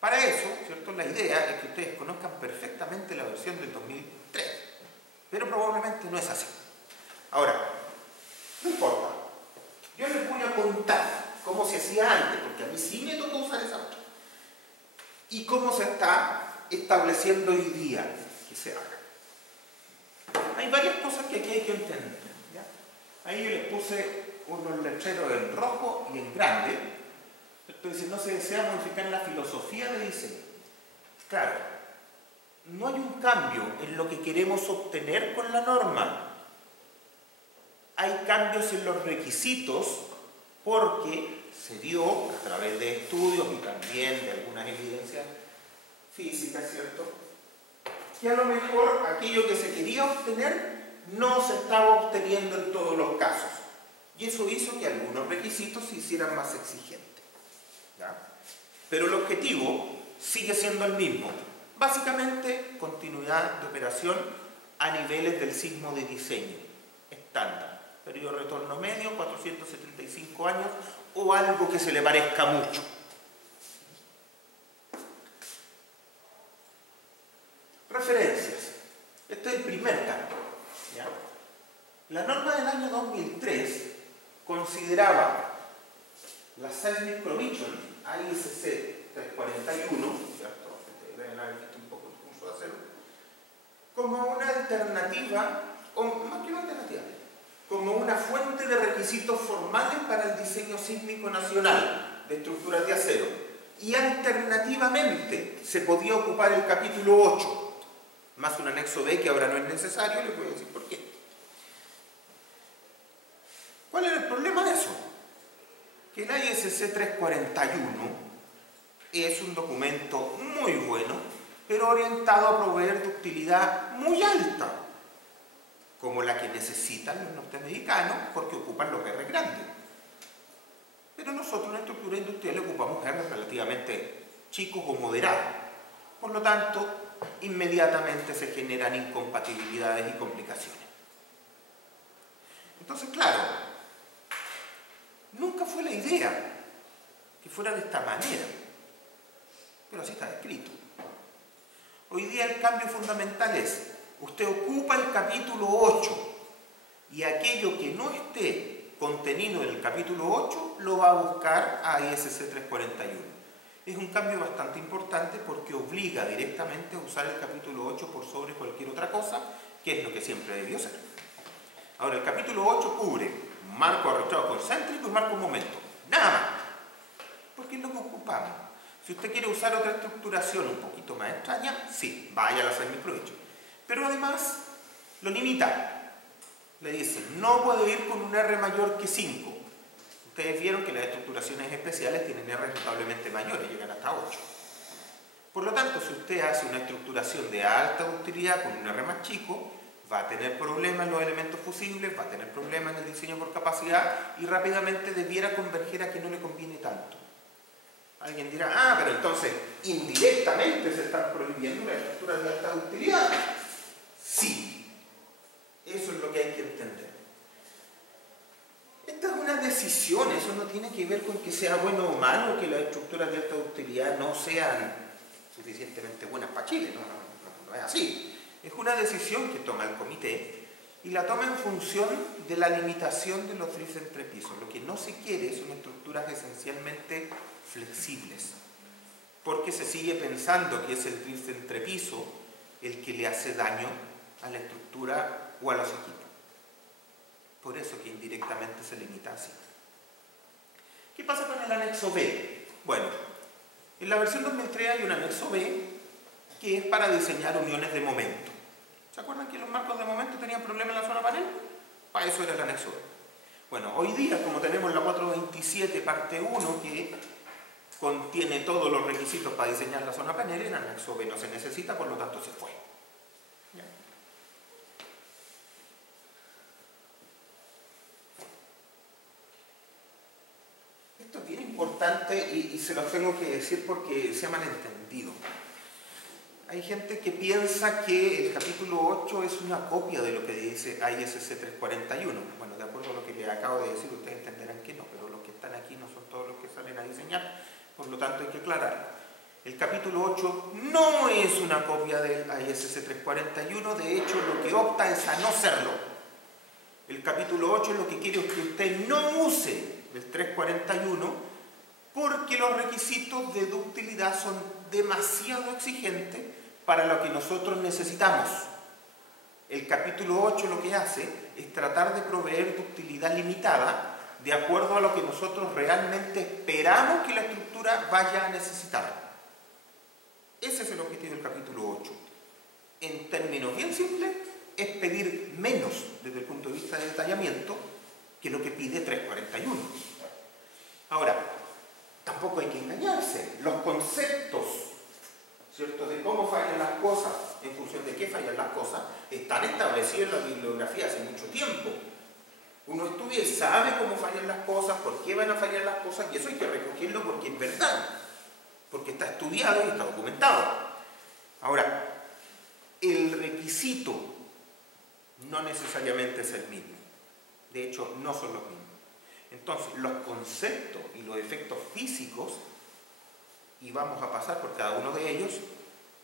Para eso, ¿cierto? La idea es que ustedes conozcan perfectamente la versión del 2003, pero probablemente no es así. Ahora, no importa, yo les voy a contar cómo se hacía antes, porque a mí sí me tocó usar esa otra, y cómo se está estableciendo hoy día que se haga. Hay varias cosas que aquí hay que entender, ¿ya? Ahí yo les puse unos letreros en rojo y en grande. Entonces, no se desea modificar la filosofía de diseño. Claro, no hay un cambio en lo que queremos obtener con la norma. Hay cambios en los requisitos porque se dio a través de estudios y también de algunas evidencias físicas, ¿cierto? Que a lo mejor aquello que se quería obtener no se estaba obteniendo en todos los casos. Y eso hizo que algunos requisitos se hicieran más exigentes. ¿Ya? Pero el objetivo sigue siendo el mismo. Básicamente, continuidad de operación a niveles del sismo de diseño estándar. Periodo de retorno medio, 475 años o algo que se le parezca mucho. Referencias. Este es el primer cambio. ¿Ya? La norma del año 2003 consideraba la Seismic Provision AISC 341, ¿cierto? Deben haber visto un poco el curso de acero, como una alternativa, o más que una alternativa, como una fuente de requisitos formales para el diseño sísmico nacional de estructuras de acero. Y alternativamente se podía ocupar el capítulo 8, más un anexo B que ahora no es necesario, les voy a decir por qué. ¿Cuál era el problema de eso? Que el AISC 341 es un documento muy bueno, pero orientado a proveer de utilidad muy alta, como la que necesitan los norteamericanos porque ocupan los R grandes. Pero nosotros en la estructura industrial ocupamos R relativamente chicos o moderados. Por lo tanto, inmediatamente se generan incompatibilidades y complicaciones. Entonces, claro, nunca fue la idea que fuera de esta manera, pero así está escrito. Hoy día el cambio fundamental es, usted ocupa el capítulo 8 y aquello que no esté contenido en el capítulo 8 lo va a buscar a ISC 341. Es un cambio bastante importante porque obliga directamente a usar el capítulo 8 por sobre cualquier otra cosa, que es lo que siempre debió ser. Ahora, el capítulo 8 cubre marco arrastrado concéntrico y marco momento. Nada más. Porque es lo que ocupamos. Si usted quiere usar otra estructuración un poquito más extraña, sí, vaya a hacer mi provecho. Pero además, lo limita. Le dice, no puede ir con un R mayor que 5. Ustedes vieron que las estructuraciones especiales tienen R notablemente mayores, llegan hasta 8. Por lo tanto, si usted hace una estructuración de alta utilidad con un R más chico, va a tener problemas en los elementos fusibles, va a tener problemas en el diseño por capacidad y rápidamente debiera converger a que no le conviene tanto. Alguien dirá, ah, pero entonces indirectamente se están prohibiendo las estructuras de alta utilidad. Sí, eso es lo que hay que entender. Esta es una decisión, eso no tiene que ver con que sea bueno o malo que las estructuras de alta utilidad no sean suficientemente buenas para Chile, no es así. Es una decisión que toma el comité y la toma en función de la limitación de los drifts entre pisos. Lo que no se quiere son estructuras esencialmente flexibles, porque se sigue pensando que es el drift entre piso el que le hace daño a la estructura o a los equipos. Por eso que indirectamente se limita así. ¿Qué pasa con el anexo B? Bueno, en la versión 2003 hay un anexo B que es para diseñar uniones de momento. ¿Se acuerdan que los marcos de momento tenían problemas en la zona panel? Para eso era el anexo B. Bueno, hoy día, como tenemos la 427 parte 1 que contiene todos los requisitos para diseñar la zona panel, el anexo B no se necesita, por lo tanto se fue. ¿Ya? Esto es bien importante y se lo tengo que decir porque se ha malentendido. Hay gente que piensa que el capítulo 8 es una copia de lo que dice ISC 341. Bueno, de acuerdo a lo que les acabo de decir, ustedes entenderán que no, pero los que están aquí no son todos los que salen a diseñar, por lo tanto hay que aclararlo. El capítulo 8 no es una copia del ISC 341, de hecho lo que opta es a no serlo. El capítulo 8 lo que quiere es que usted no use el 341 porque los requisitos de ductilidad son demasiado exigentes para lo que nosotros necesitamos. El capítulo 8 lo que hace es tratar de proveer ductilidad limitada de acuerdo a lo que nosotros realmente esperamos que la estructura vaya a necesitar. Ese es el objetivo del capítulo 8. En términos bien simples, es pedir menos desde el punto de vista de detallamiento que lo que pide 341. Ahora, tampoco hay que engañarse. Los conceptos, ¿cierto?, de cómo fallan las cosas, en función de qué fallan las cosas, están establecidos en la bibliografía hace mucho tiempo. Uno estudia y sabe cómo fallan las cosas, por qué van a fallar las cosas, y eso hay que recogerlo porque es verdad, porque está estudiado y está documentado. Ahora, el requisito no necesariamente es el mismo. De hecho, no son los mismos. Entonces, los conceptos y los efectos físicos, y vamos a pasar por cada uno de ellos,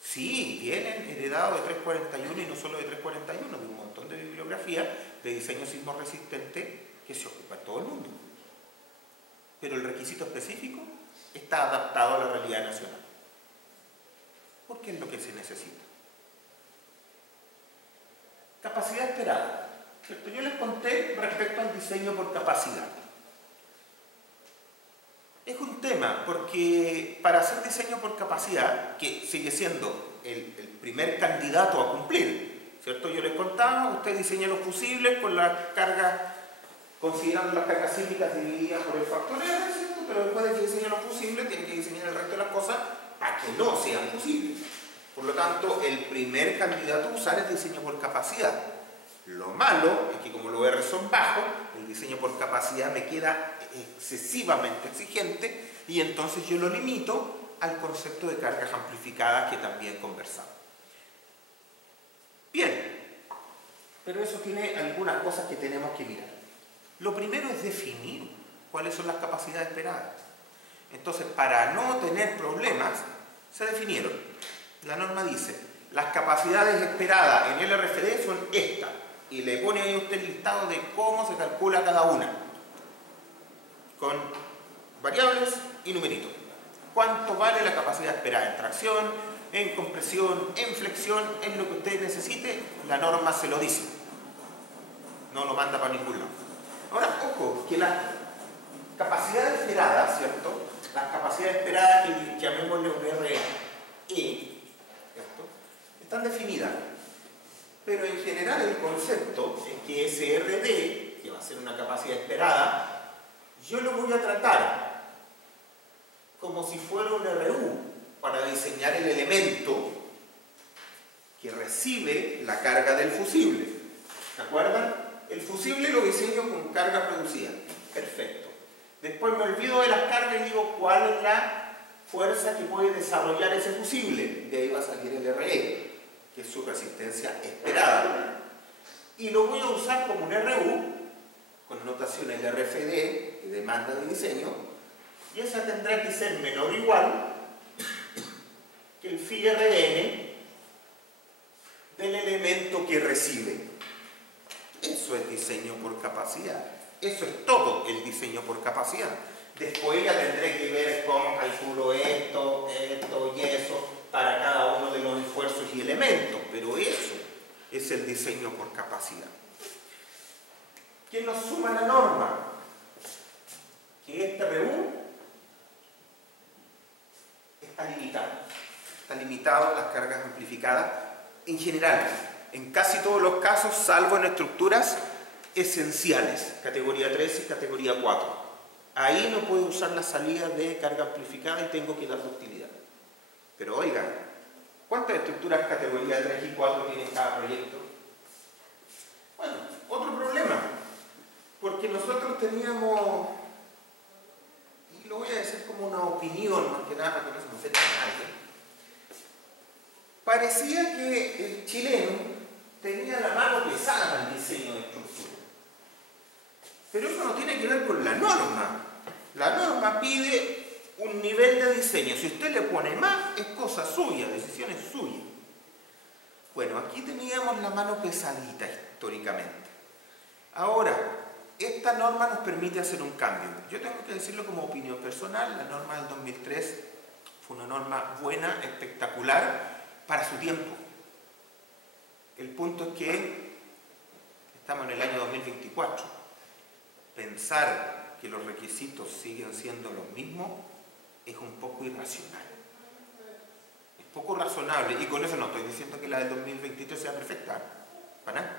sí, vienen heredados de 341 y no solo de 341, de un montón de bibliografía de diseño sismo resistente que se ocupa en todo el mundo. Pero el requisito específico está adaptado a la realidad nacional. Porque es lo que se necesita. Capacidad esperada. ¿Cierto? Yo les conté respecto al diseño por capacidad. Es un tema porque para hacer diseño por capacidad, que sigue siendo el primer candidato a cumplir, ¿cierto? Yo les contaba, usted diseña los fusibles con las cargas, considerando las cargas cíclicas divididas por el factor R, ¿cierto? Pero después de que diseña los fusibles, tiene que diseñar el resto de las cosas para que no sean fusibles. Por lo tanto, el primer candidato a usar es diseño por capacidad. Lo malo es que como los R son bajos, el diseño por capacidad me queda excesivamente exigente y entonces yo lo limito al concepto de cargas amplificadas que también conversamos. Bien, pero eso tiene algunas cosas que tenemos que mirar. Lo primero es definir cuáles son las capacidades esperadas. Entonces, para no tener problemas, se definieron. La norma dice, las capacidades esperadas en el RFD son estas, y le pone ahí usted el listado de cómo se calcula cada una, con variables y numeritos. ¿Cuánto vale la capacidad esperada en tracción, en compresión, en flexión? En lo que usted necesite, la norma se lo dice. No lo manda para ningún lado. Ahora, ojo, que las capacidades esperadas, ¿cierto? Las capacidades esperadas, que llamémosle un RE, ¿cierto? Están definidas. Pero en general el concepto es que ese RD, que va a ser una capacidad esperada, yo lo voy a tratar como si fuera un RU para diseñar el elemento que recibe la carga del fusible. ¿Se acuerdan? El fusible lo diseño con carga reducida. Perfecto. Después me olvido de las cargas y digo cuál es la fuerza que puede desarrollar ese fusible. De ahí va a salir el RE, que es su resistencia esperada. Y lo voy a usar como un RU, con notación LRFD, de demanda de diseño, y esa tendrá que ser menor o igual que el phi RN del elemento que recibe. Eso es diseño por capacidad. Eso es todo el diseño por capacidad. Después ya tendré que ver cómo calculo esto y eso para cada uno de los esfuerzos y elementos, pero eso es el diseño por capacidad. ¿Quién nos suma la norma? Que este RU está limitado. Está limitado a las cargas amplificadas en general, en casi todos los casos, salvo en estructuras esenciales, categoría 3 y categoría 4. Ahí no puedo usar la salida de carga amplificada y tengo que dar ductilidad. Pero oigan, ¿cuántas estructuras categoría 3 y 4 tiene cada proyecto? Bueno, otro problema, porque nosotros teníamos, y lo voy a decir como una opinión, más que nada para que no se me ofenda a nadie, parecía que el chileno tenía la mano pesada en el diseño de estructura. Pero eso no tiene que ver con la norma. La norma pide un nivel de diseño. Si usted le pone más, es cosa suya, decisión es suya. Bueno, aquí teníamos la mano pesadita históricamente. Ahora, esta norma nos permite hacer un cambio. Yo tengo que decirlo como opinión personal, la norma del 2003 fue una norma buena, espectacular, para su tiempo. El punto es que estamos en el año 2024. Pensar que los requisitos siguen siendo los mismos es un poco irracional. Es poco razonable, y con eso no estoy diciendo que la del 2023 sea perfecta, para nada.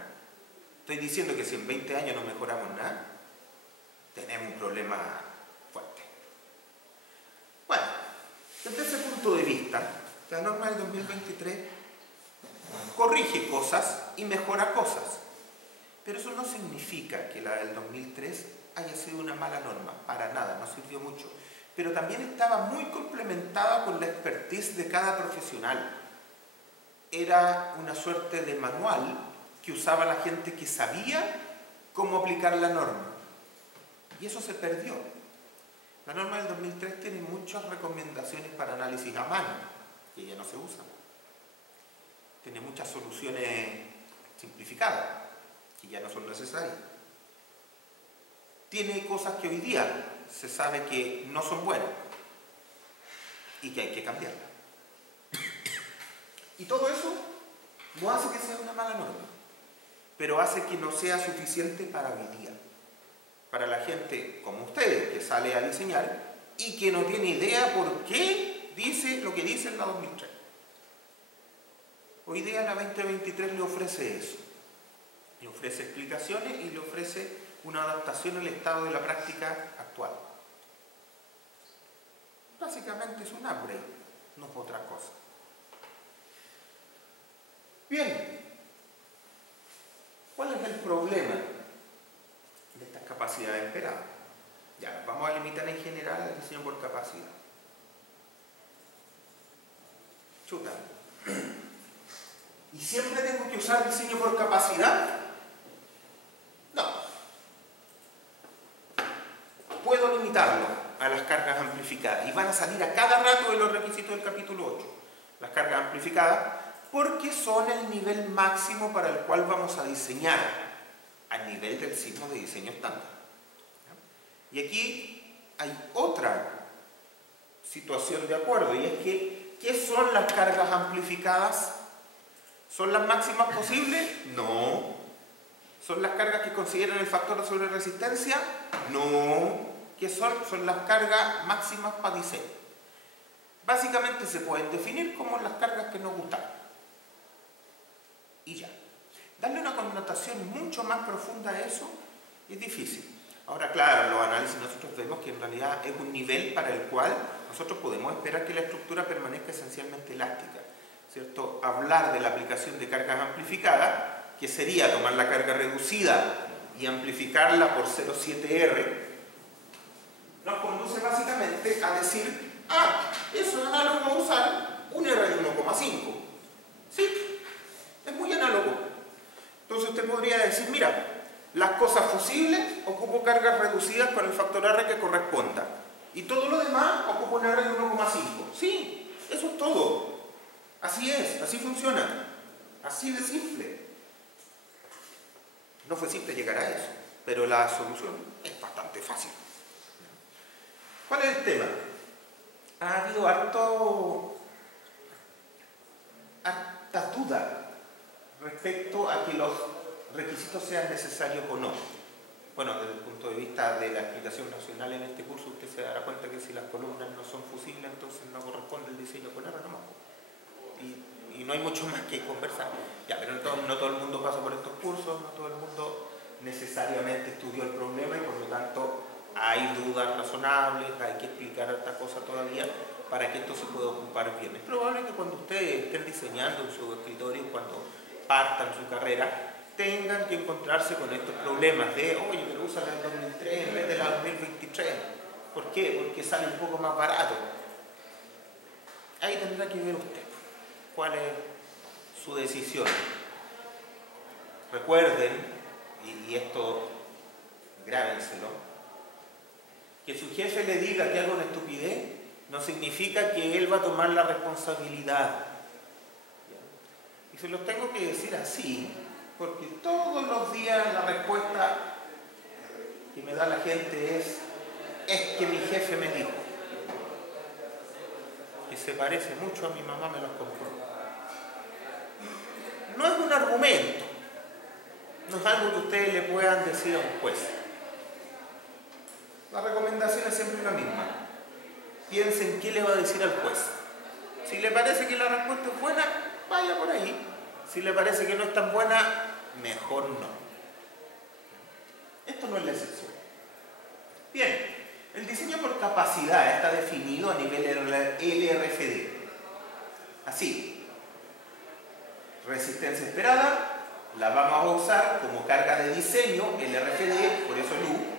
Estoy diciendo que si en 20 años no mejoramos nada, tenemos un problema fuerte. Bueno, desde ese punto de vista, la norma del 2023 corrige cosas y mejora cosas. Pero eso no significa que la del 2003 haya sido una mala norma, para nada, no sirvió mucho. Pero también estaba muy complementada con la expertise de cada profesional. Era una suerte de manual que usaba la gente que sabía cómo aplicar la norma. Y eso se perdió. La norma del 2003 tiene muchas recomendaciones para análisis a mano, que ya no se usan. Tiene muchas soluciones simplificadas, que ya no son necesarias. Tiene cosas que hoy día se sabe que no son buenas y que hay que cambiarlas. Y todo eso no hace que sea una mala norma, pero hace que no sea suficiente para hoy día. Para la gente como ustedes, que sale a diseñar y que no tiene idea por qué dice lo que dice en la 2003. Hoy día la 2023 le ofrece eso. Le ofrece explicaciones y le ofrece una adaptación al estado de la práctica actual. Básicamente es un upgrade, no es otra cosa. Bien, ¿cuál es el problema de estas capacidades esperadas? Ya, vamos a limitar en general el diseño por capacidad. Chuta. ¿Y siempre tengo que usar diseño por capacidad? No. Puedo limitarlo a las cargas amplificadas y van a salir a cada rato de los requisitos del capítulo 8. Las cargas amplificadas, porque son el nivel máximo para el cual vamos a diseñar a nivel del signo de diseño estándar. Y aquí hay otra situación de acuerdo, y es que ¿qué son las cargas amplificadas? ¿Son las máximas posibles? No. ¿Son las cargas que consideran el factor de sobreresistencia? No. ¿Qué son? Son las cargas máximas para diseño. Básicamente se pueden definir como las cargas que nos gustan. Y ya. Darle una connotación mucho más profunda a eso es difícil. Ahora, claro, en los análisis nosotros vemos que en realidad es un nivel para el cual nosotros podemos esperar que la estructura permanezca esencialmente elástica, ¿cierto? Hablar de la aplicación de cargas amplificadas, que sería tomar la carga reducida y amplificarla por 0,7R, nos conduce básicamente a decir, eso es análogo a usar un R de 1,5. Sí, es muy análogo. Entonces usted podría decir, mira, las cosas fusibles ocupo cargas reducidas con el factor R que corresponda. Y todo lo demás ocupo un R de 1,5. Sí, eso es todo. Así es, así funciona. Así de simple. No fue simple llegar a eso, pero la solución es bastante fácil. ¿Cuál es el tema? Ha habido hartas dudas respecto a que los requisitos sean necesarios o no. Bueno, desde el punto de vista de la explicación racional en este curso, usted se dará cuenta que si las columnas no son fusibles, entonces no corresponde el diseño con R nomás. Y no hay mucho más que conversar. Ya, pero no todo el mundo pasa por estos cursos, no todo el mundo necesariamente estudió el problema y por lo tanto hay dudas razonables, hay que explicar esta cosa todavía para que esto se pueda ocupar bien. Es probable que cuando ustedes estén diseñando en su escritorio, cuando partan su carrera, tengan que encontrarse con estos problemas de, oye, pero usa la del 2003 en vez de la 2023. ¿Por qué? Porque sale un poco más barato. Ahí tendrá que ver usted cuál es su decisión. Recuerden, y esto grábenselo, que su jefe le diga que haga una estupidez no significa que él va a tomar la responsabilidad. Y se los tengo que decir así, porque todos los días la respuesta que me da la gente es que mi jefe me dijo. Que se parece mucho a mi mamá, me los compró. No es un argumento, no es algo que ustedes le puedan decir a un juez. La recomendación es siempre la misma. Piensen qué le va a decir al juez. Si le parece que la respuesta es buena, vaya por ahí. Si le parece que no es tan buena, mejor no. Esto no es la excepción. Bien, el diseño por capacidad está definido a nivel LRFD. Así, resistencia esperada, la vamos a usar como carga de diseño, LRFD, por eso el U,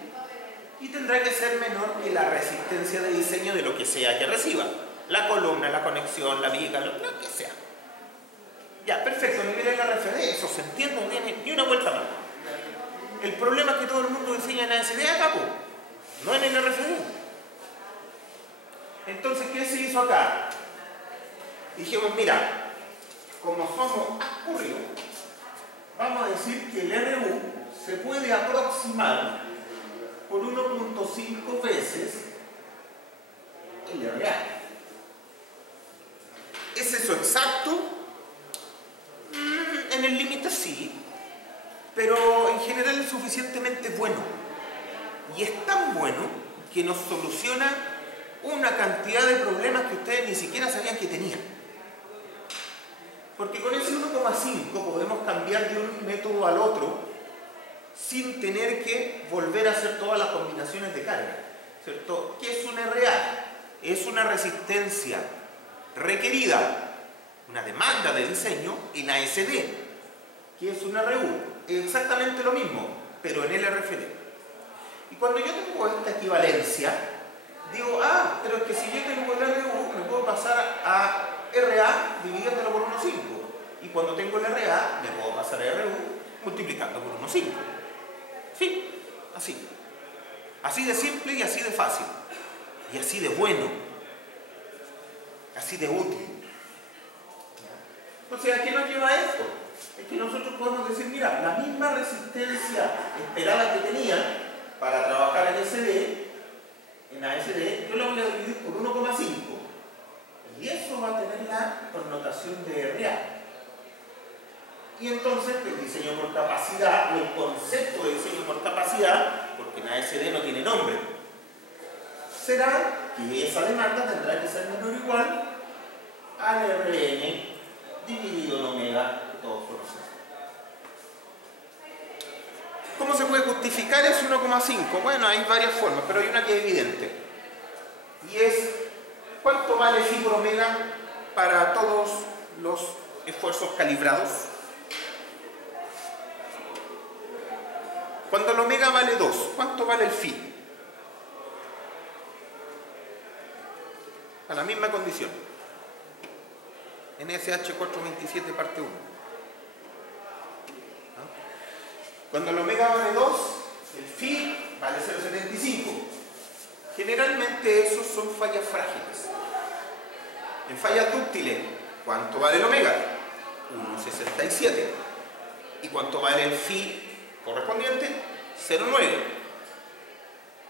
y tendrá que ser menor que la resistencia de diseño de lo que sea que reciba. La columna, la conexión, la viga, lo que sea. Ya, perfecto, a nivel LRFD, eso se entiende, no tiene ni una vuelta más. El problema es que todo el mundo diseña en ASD acá, no en el LRFD. Entonces, ¿qué se hizo acá? Dijimos, mira, como somos escurridos, vamos a decir que el RU se puede aproximar por 1.5 veces el RA. ¿Es eso exacto? En el límite sí, pero en general es suficientemente bueno. Y es tan bueno que nos soluciona una cantidad de problemas que ustedes ni siquiera sabían que tenían. Porque con ese 1,5 podemos cambiar de un método al otro sin tener que volver a hacer todas las combinaciones de carga, ¿cierto? ¿Qué es un RA? Es una resistencia requerida una demanda de diseño en ASD, que es una RU. Es exactamente lo mismo, pero en LRFD. Y cuando yo tengo esta equivalencia, digo, pero es que si yo tengo el RU, me puedo pasar a RA dividiéndolo por 1,5. Y cuando tengo el RA, me puedo pasar a RU multiplicando por 1,5. Sí, así. Así de simple y así de fácil. Y así de bueno. Así de útil. Entonces, ¿a qué nos lleva esto? Es que nosotros podemos decir, mira, la misma resistencia esperada que tenía para trabajar en SD, en ASD, yo la voy a dividir por 1,5. Y eso va a tener la connotación de RA. Y entonces el diseño por capacidad, o el concepto de diseño por capacidad, porque en ASD no tiene nombre, será que esa demanda tendrá que ser menor o igual al Rn dividido en omega que todos conocemos. ¿Cómo se puede justificar ese 1,5? Bueno, hay varias formas, pero hay una que es evidente. Y es, ¿cuánto vale phi por omega para todos los esfuerzos calibrados? Cuando el omega vale 2, ¿cuánto vale el phi? A la misma condición. NSH 427 parte 1. Cuando el omega vale 2, el phi vale 0,75. Generalmente esos son fallas frágiles. En fallas dúctiles, ¿cuánto vale el omega? 1,67. ¿Y cuánto vale el phi correspondiente? 0,9.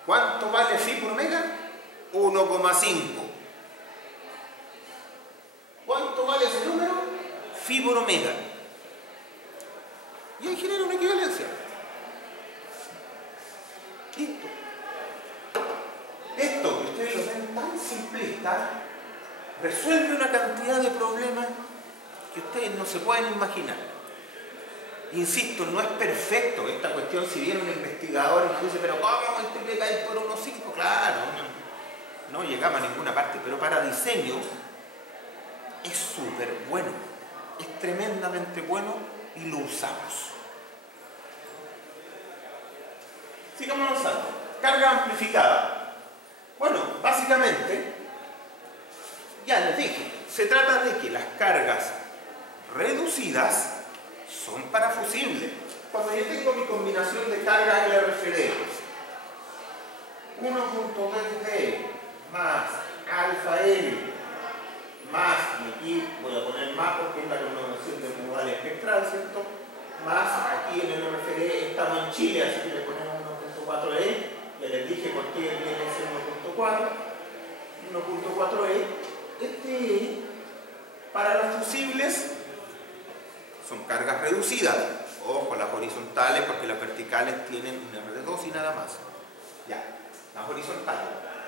¿Cuánto vale phi por omega? 1,5. ¿Cuánto vale ese número? Phi por omega. Y ahí genera una equivalencia. Listo. Esto, que ustedes lo ven tan simplista, resuelve una cantidad de problemas que ustedes no se pueden imaginar. Insisto, no es perfecto esta cuestión. Si viene un investigador y nos dice, pero ¿cómo multiplicáis por 1,5? Claro, no llegamos a ninguna parte, pero para diseño es súper bueno, es tremendamente bueno y lo usamos. Sigamos avanzando. Carga amplificada. Bueno, básicamente, ya les dije, se trata de que las cargas reducidas son para fusibles. Cuando yo tengo mi combinación de cargas LRFD, 1.2D más alfa L más, y aquí voy a poner más porque es la connotación del modal espectral, ¿cierto? Más, aquí en el RFD estamos en Chile, así que le ponemos 1.4E, ya les dije por qué viene ese 1.4, 1.4E. Este E, para los fusibles, son cargas reducidas. Ojo, las horizontales, porque las verticales tienen un R de 2 y nada más. Ya, las horizontales.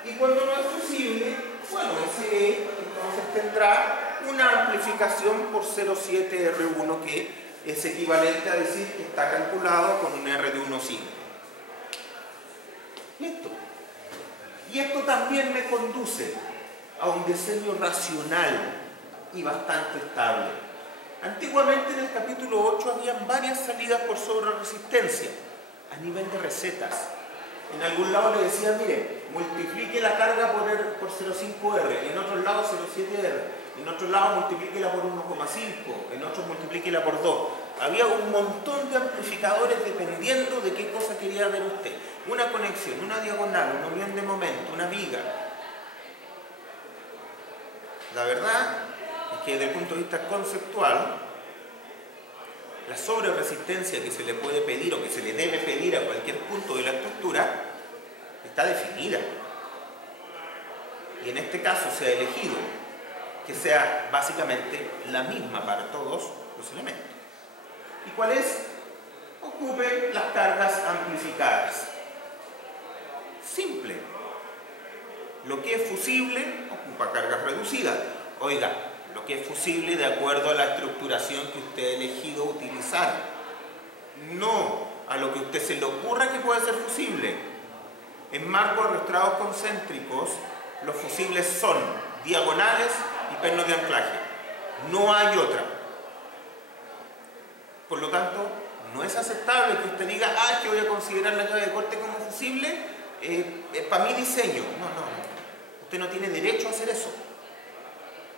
Y cuando no es fusible, bueno, ese E entonces tendrá una amplificación por 0,7 R1, que es equivalente a decir que está calculado con un R de 1,5. Listo. Y esto también me conduce a un diseño racional y bastante estable. Antiguamente en el capítulo 8 habían varias salidas por sobreresistencia a nivel de recetas. En algún lado le decían, mire, multiplique la carga por 0,5R, en otros lados 0,7R, en otros lados multiplíquela por 1,5, en otros multiplíquela por 2. Había un montón de amplificadores dependiendo de qué cosa quería ver usted. Una conexión, una diagonal, una unión de momento, una viga. La verdad es que desde el punto de vista conceptual, la sobreresistencia que se le puede pedir o que se le debe pedir a cualquier punto de la estructura está definida. Y en este caso se ha elegido que sea básicamente la misma para todos los elementos. ¿Y cuál es? Ocupe las cargas amplificadas. Simple. Lo que es fusible ocupa cargas reducidas. Oiga, lo que es fusible de acuerdo a la estructuración que usted ha elegido utilizar, no a lo que a usted se le ocurra que puede ser fusible. En marcos arrastrados concéntricos, los fusibles son diagonales y pernos de anclaje. No hay otra. Por lo tanto, no es aceptable que usted diga, es que voy a considerar la llave de corte como fusible para mi diseño. No. Usted no tiene derecho a hacer eso.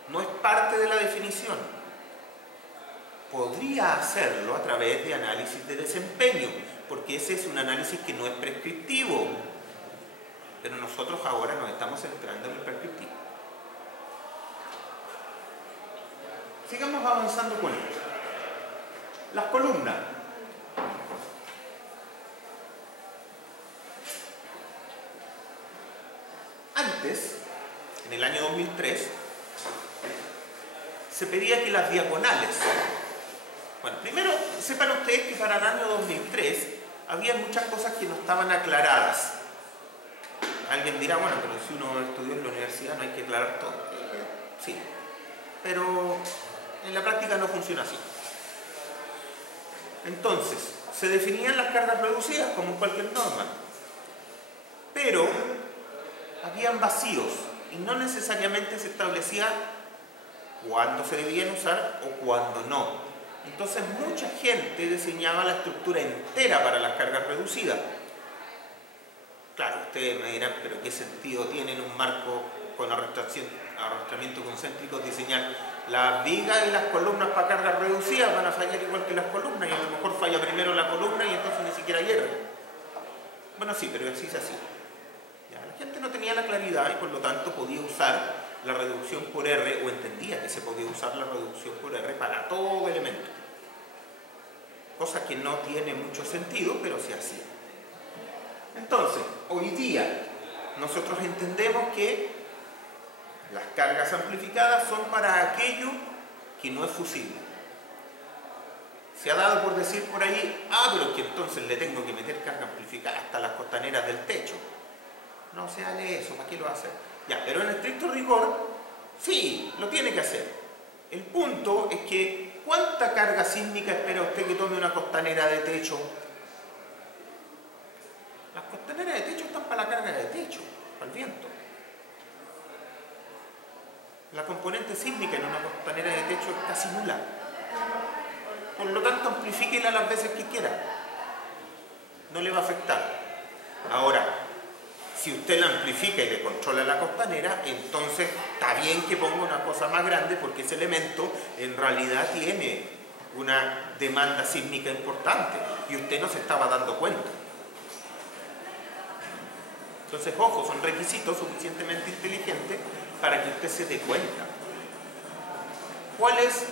No es parte de la definición. Podría hacerlo a través de análisis de desempeño, porque ese es un análisis que no es prescriptivo. Pero nosotros ahora nos estamos centrando en el prescriptivo. Sigamos avanzando con esto. Las columnas. Antes, en el año 2003, se pedía que las diagonales... Bueno, primero, sepan ustedes que para el año 2003 había muchas cosas que no estaban aclaradas. Alguien dirá, bueno, pero si uno estudió en la universidad no hay que aclarar todo. Sí, pero en la práctica no funciona así. Entonces, se definían las cargas reducidas como en cualquier norma, pero habían vacíos y no necesariamente se establecía cuándo se debían usar o cuándo no. Entonces mucha gente diseñaba la estructura entera para las cargas reducidas. Claro, ustedes me dirán, pero ¿qué sentido tiene en un marco con arrastramiento concéntrico diseñar las vigas y las columnas para cargas reducidas? Van a fallar igual que las columnas y a lo mejor falla primero la columna y entonces ni siquiera hierve. Bueno, sí, pero así es así. Ya, la gente no tenía la claridad y por lo tanto podía usar la reducción por R, o entendía que se podía usar la reducción por R para todo elemento. Cosa que no tiene mucho sentido, pero se hacía. Entonces, hoy día nosotros entendemos que las cargas amplificadas son para aquello que no es fusible. Se ha dado por decir por ahí, pero es que entonces le tengo que meter carga amplificada hasta las costaneras del techo. No se hace eso, ¿para qué lo hace? Ya, pero en estricto rigor, sí, lo tiene que hacer. El punto es que, ¿cuánta carga sísmica espera usted que tome una costanera de techo? Las costaneras de techo están para la carga de techo, para el viento. La componente sísmica en una costanera de techo es casi nula. Por lo tanto, amplifíquela las veces que quiera. No le va a afectar. Ahora, si usted la amplifica y le controla la costanera, entonces está bien que ponga una cosa más grande porque ese elemento en realidad tiene una demanda sísmica importante y usted no se estaba dando cuenta. Entonces, ojo, son requisitos suficientemente inteligentes para que usted se dé cuenta. ¿Cuál es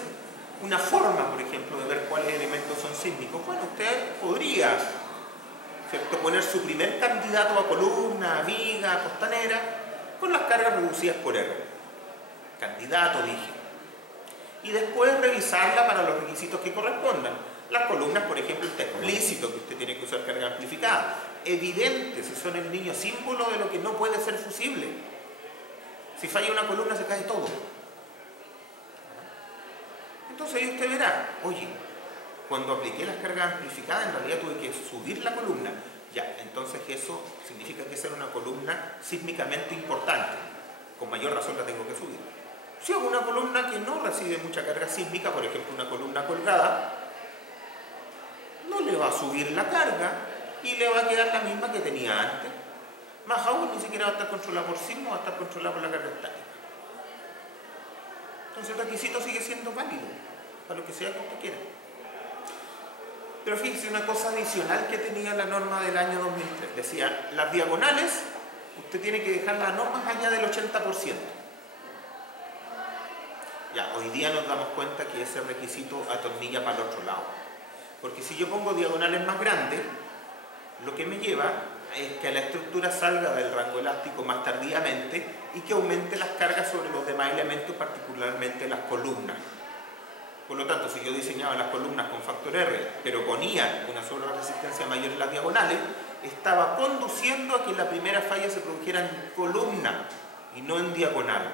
una forma, por ejemplo, de ver cuáles elementos son sísmicos? Bueno, usted podría, ¿cierto?, poner su primer candidato a columna, a viga, a costanera, con las cargas reducidas por R. Candidato, dije. Y después revisarla para los requisitos que correspondan. Las columnas, por ejemplo, está explícito que usted tiene que usar carga amplificada. Evidente, si son el niño símbolo de lo que no puede ser fusible. Si falla una columna se cae todo. Entonces ahí usted verá, oye, cuando apliqué las cargas amplificadas en realidad tuve que subir la columna. Ya, entonces eso significa que esa era una columna sísmicamente importante. Con mayor razón la tengo que subir. Si hago una columna que no recibe mucha carga sísmica, por ejemplo una columna colgada, no le va a subir la carga y le va a quedar la misma que tenía antes. Más aún, ni siquiera va a estar controlada por sismo, va a estar controlada por la carga estática. Entonces el requisito sigue siendo válido, para lo que sea que usted quiera. Pero fíjese una cosa adicional que tenía la norma del año 2003. Decía, las diagonales, usted tiene que dejarlas no más allá del 80%. Ya, hoy día nos damos cuenta que ese requisito atornilla para el otro lado. Porque si yo pongo diagonales más grandes, lo que me lleva es que la estructura salga del rango elástico más tardíamente y que aumente las cargas sobre los demás elementos, particularmente las columnas. Por lo tanto, si yo diseñaba las columnas con factor R, pero ponía una sobreresistencia mayor en las diagonales, estaba conduciendo a que la primera falla se produjera en columna y no en diagonal.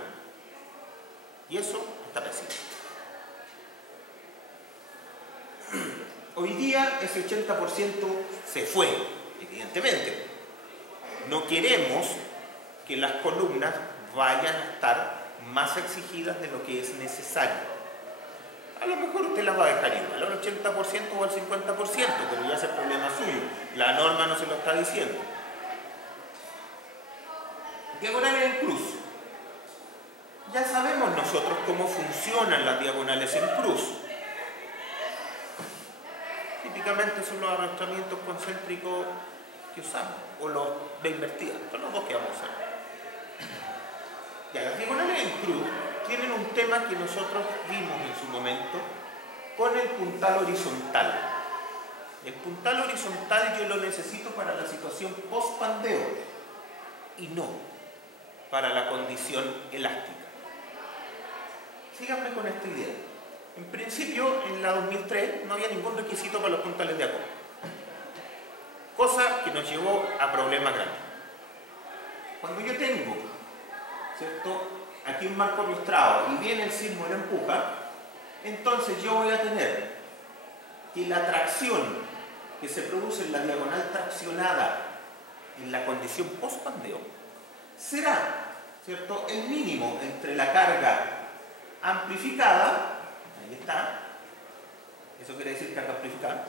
Y eso está pésimo. Hoy día ese 80% se fue, evidentemente. No queremos que las columnas vayan a estar más exigidas de lo que es necesario. a lo mejor usted las va a dejar igual, al 80% o al 50%, pero ya es el problema suyo. La norma no se lo está diciendo. Diagonales en cruz. Ya sabemos nosotros cómo funcionan las diagonales en cruz. Típicamente son los arrastramientos concéntricos que usamos, o los de invertida, son los dos que vamos a usar. Ya, las diagonales en cruz tienen un tema que nosotros vimos en su momento con el puntal horizontal. El puntal horizontal yo lo necesito para la situación post-pandeo y no para la condición elástica. Síganme con esta idea. En principio, en la 2003 no había ningún requisito para los puntales de acople, cosa que nos llevó a problemas grandes. Cuando yo tengo, ¿cierto?, aquí un marco ilustrado y viene el sismo y lo empuja, entonces yo voy a tener que la tracción que se produce en la diagonal traccionada en la condición post-pandeo será, ¿cierto?, el mínimo entre la carga amplificada, ahí está, eso quiere decir carga amplificada,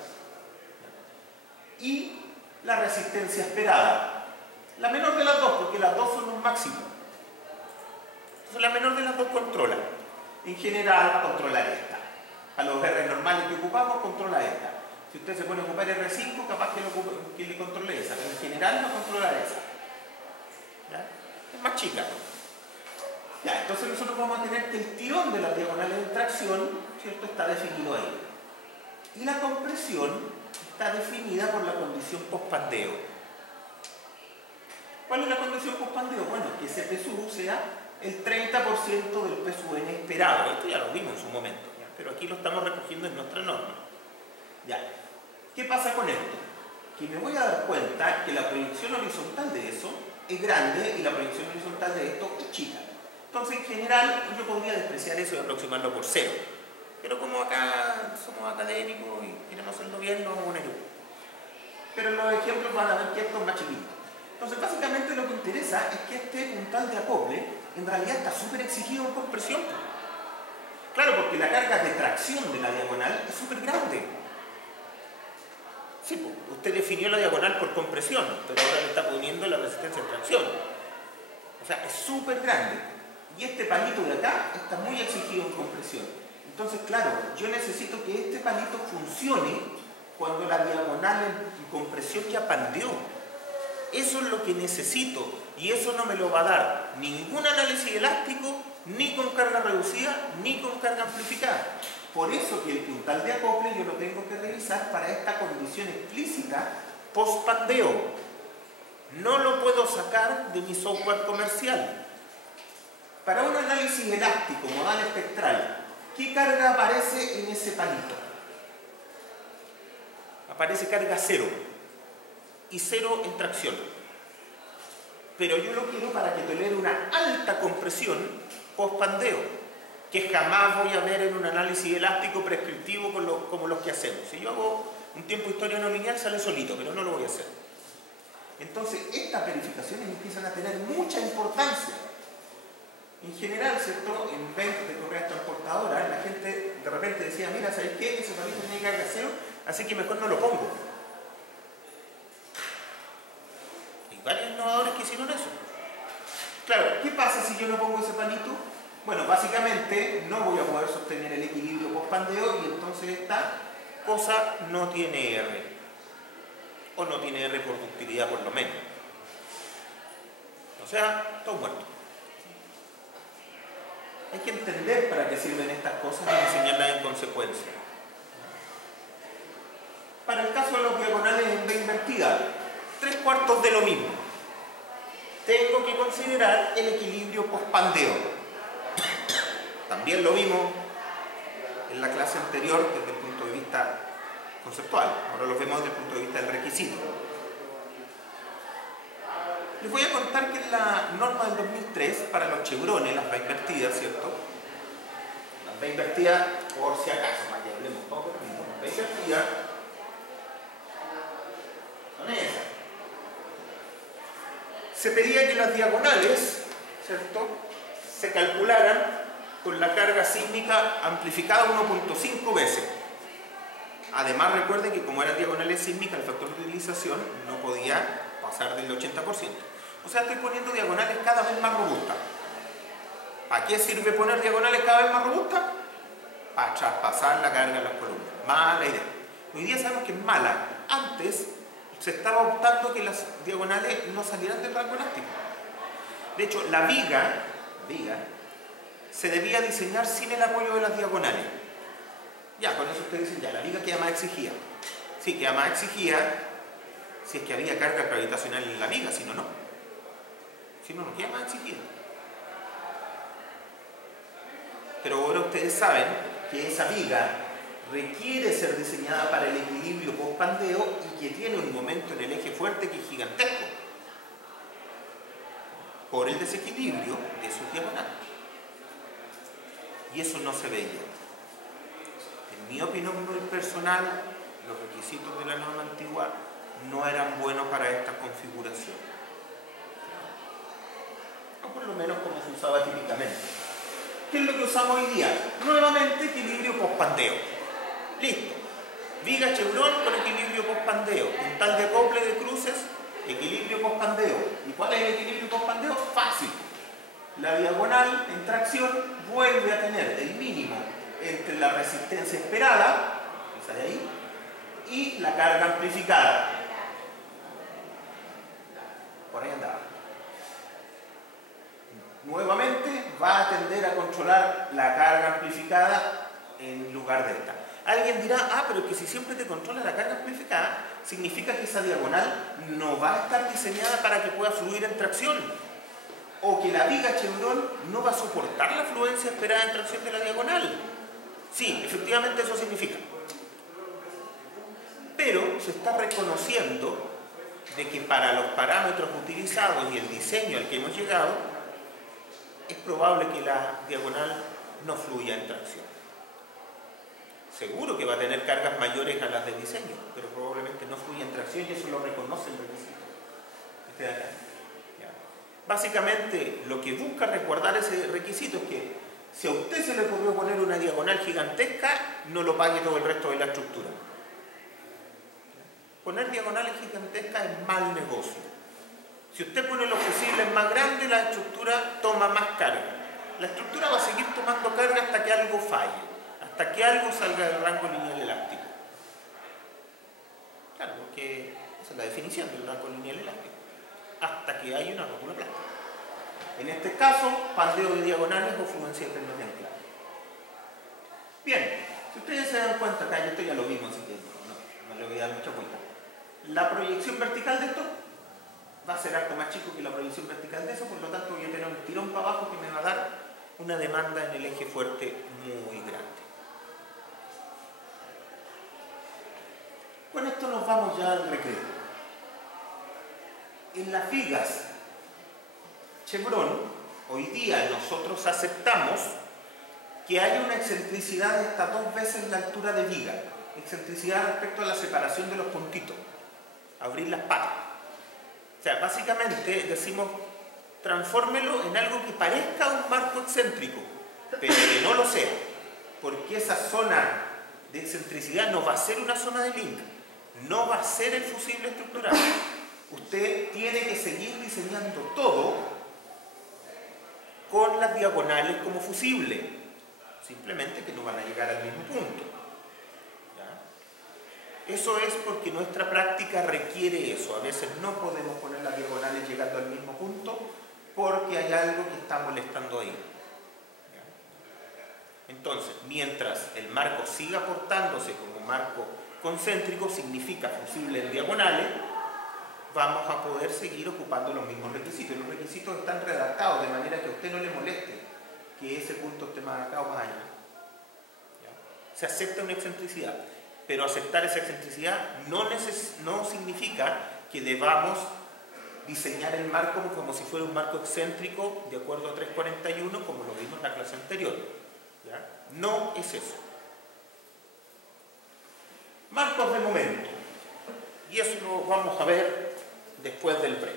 y la resistencia esperada, la menor de las dos, porque las dos son un máximo. Entonces la menor de las dos controla. En general va a controlar esta. A los R normales que ocupamos, controla esta. Si usted se pone a ocupar R5, capaz que le controle esa, pero en general va a controlar esa. ¿Ya? Es más chica. Ya, entonces nosotros vamos a tener que el tirón de las diagonales de tracción, ¿cierto?, está definido ahí. Y la compresión está definida por la condición post-pandeo. ¿Cuál es la condición post-pandeo? Bueno, que ese PSU sea el 30% del PSUN esperado. Esto ya lo vimos en su momento, ¿ya? Pero aquí lo estamos recogiendo en nuestra norma. Ya. ¿Qué pasa con esto? Que me voy a dar cuenta que la proyección horizontal de eso es grande y la proyección horizontal de esto es chica. Entonces, en general, yo podría despreciar eso y aproximarlo por 0. Pero como acá somos académicos y queremos hacerlo bien, no vamos a poner 1. Pero en los ejemplos van a ver que esto es más chiquito. Entonces, básicamente lo que interesa es que este puntal de acople en realidad está súper exigido en compresión. Claro, porque la carga de tracción de la diagonal es súper grande. Sí, pues, usted definió la diagonal por compresión, pero ahora le está poniendo la resistencia de tracción. O sea, es súper grande. Y este palito de acá está muy exigido en compresión. Entonces, claro, yo necesito que este palito funcione cuando la diagonal en compresión ya pandeó. Eso es lo que necesito. Y eso no me lo va a dar ningún análisis elástico, ni con carga reducida, ni con carga amplificada. Por eso que el puntal de acople yo lo tengo que revisar para esta condición explícita post-pandeo. No lo puedo sacar de mi software comercial. Para un análisis elástico, modal espectral, ¿qué carga aparece en ese palito? Aparece carga 0 y 0 en tracción. Pero yo lo quiero para que tolere una alta compresión post-pandeo, que jamás voy a ver en un análisis elástico prescriptivo como los que hacemos. Si yo hago un tiempo de historia no lineal, sale solito, pero no lo voy a hacer. Entonces, estas verificaciones empiezan a tener mucha importancia. En general, ¿cierto?, en ventas de correas transportadoras, la gente de repente decía, mira, ¿sabes qué? Ese palito tiene carga 0, así que mejor no lo pongo. Hay varios innovadores que hicieron eso. Claro, ¿qué pasa si yo no pongo ese palito? Bueno, básicamente no voy a poder sostener el equilibrio post-pandeo y entonces esta cosa no tiene R. O no tiene R por ductilidad por lo menos. O sea, todo muerto. Hay que entender para qué sirven estas cosas y enseñarlas en consecuencia. Para el caso de los diagonales en B invertida, 3/4 de lo mismo. Tengo que considerar el equilibrio post-pandeo. También lo vimos en la clase anterior desde el punto de vista conceptual. Ahora lo vemos desde el punto de vista del requisito. Les voy a contar que en la norma del 2003 para los chevrones, las B invertidas, ¿cierto? Las B invertidas, por si acaso, para que hablemos todo, las B invertidas son esas. Se pedía que las diagonales, ¿cierto?, se calcularan con la carga sísmica amplificada 1.5 veces. Además, recuerden que como eran diagonales sísmicas, el factor de utilización no podía pasar del 80%. O sea, estoy poniendo diagonales cada vez más robustas. ¿Para qué sirve poner diagonales cada vez más robustas? Para traspasar la carga a las columnas. Mala idea. Hoy día sabemos que es mala. Antes se estaba optando que las diagonales no salieran del rango elástico. De hecho, la viga se debía diseñar sin el apoyo de las diagonales. Ya, con eso ustedes dicen, ya, la viga queda más exigida. Sí, queda más exigida si es que había carga gravitacional en la viga, si no, no. Si no, no queda más exigida. Pero ahora ustedes saben que esa viga requiere ser diseñada para el equilibrio post-pandeo y que tiene un momento en el eje fuerte que es gigantesco por el desequilibrio de sus diagonales. Y eso no se veía. En mi opinión muy personal, los requisitos de la norma antigua no eran buenos para esta configuración. O por lo menos como se usaba típicamente. ¿Qué es lo que usamos hoy día? Nuevamente equilibrio post-pandeo. Listo. Viga chevron con equilibrio post-pandeo. Puntal de acople de cruces, equilibrio post-pandeo. ¿Y cuál es el equilibrio post-pandeo? Fácil. La diagonal en tracción vuelve a tener el mínimo entre la resistencia esperada, esa de ahí, y la carga amplificada. Por ahí andaba. Nuevamente va a tender a controlar la carga amplificada en lugar de esta. Alguien dirá, pero es que si siempre te controla la carga amplificada, significa que esa diagonal no va a estar diseñada para que pueda fluir en tracción. O que la viga chevron no va a soportar la fluencia esperada en tracción de la diagonal. Sí, efectivamente eso significa. Pero se está reconociendo de que para los parámetros utilizados y el diseño al que hemos llegado, es probable que la diagonal no fluya en tracción. Seguro que va a tener cargas mayores a las de diseño, pero probablemente no fluya en tracción y eso lo reconoce el requisito. Este de acá. ¿Ya? Básicamente, lo que busca resguardar ese requisito es que si a usted se le ocurrió poner una diagonal gigantesca, no lo pague todo el resto de la estructura. Poner diagonales gigantescas es mal negocio. Si usted pone los fusibles más grandes, la estructura toma más carga. La estructura va a seguir tomando carga hasta que algo falle, hasta que algo salga del rango lineal elástico. Claro, porque esa es la definición del rango lineal elástico. Hasta que haya una rótula plástica. En este caso, pandeo de diagonales o fluencia permanente. Bien, si ustedes se dan cuenta, acá esto ya lo vimos, así que no le voy a dar mucha vuelta. La proyección vertical de esto va a ser harto más chico que la proyección vertical de eso, por lo tanto voy a tener un tirón para abajo que me va a dar una demanda en el eje fuerte muy grande. Con esto nos vamos ya al recreo. En las vigas chevron, hoy día nosotros aceptamos que hay una excentricidad de hasta 2 veces la altura de viga. Excentricidad respecto a la separación de los puntitos. Abrir las patas. O sea, básicamente decimos, transfórmelo en algo que parezca un marco excéntrico, pero que no lo sea. Porque esa zona de excentricidad no va a ser una zona de link. No va a ser el fusible estructural. Usted tiene que seguir diseñando todo con las diagonales como fusible. Simplemente que no van a llegar al mismo punto. ¿Ya? Eso es porque nuestra práctica requiere eso. A veces no podemos poner las diagonales llegando al mismo punto porque hay algo que está molestando ahí. ¿Ya? Entonces, mientras el marco siga portándose como marco concéntrico, significa fusible en diagonales, vamos a poder seguir ocupando los mismos requisitos. Los requisitos están redactados de manera que a usted no le moleste que ese punto esté más acá o más allá. ¿Ya? Se acepta una excentricidad, pero aceptar esa excentricidad no significa que debamos diseñar el marco como si fuera un marco excéntrico de acuerdo a 341, como lo vimos en la clase anterior. ¿Ya? No es eso. Marcos de momento. Y eso lo vamos a ver después del break.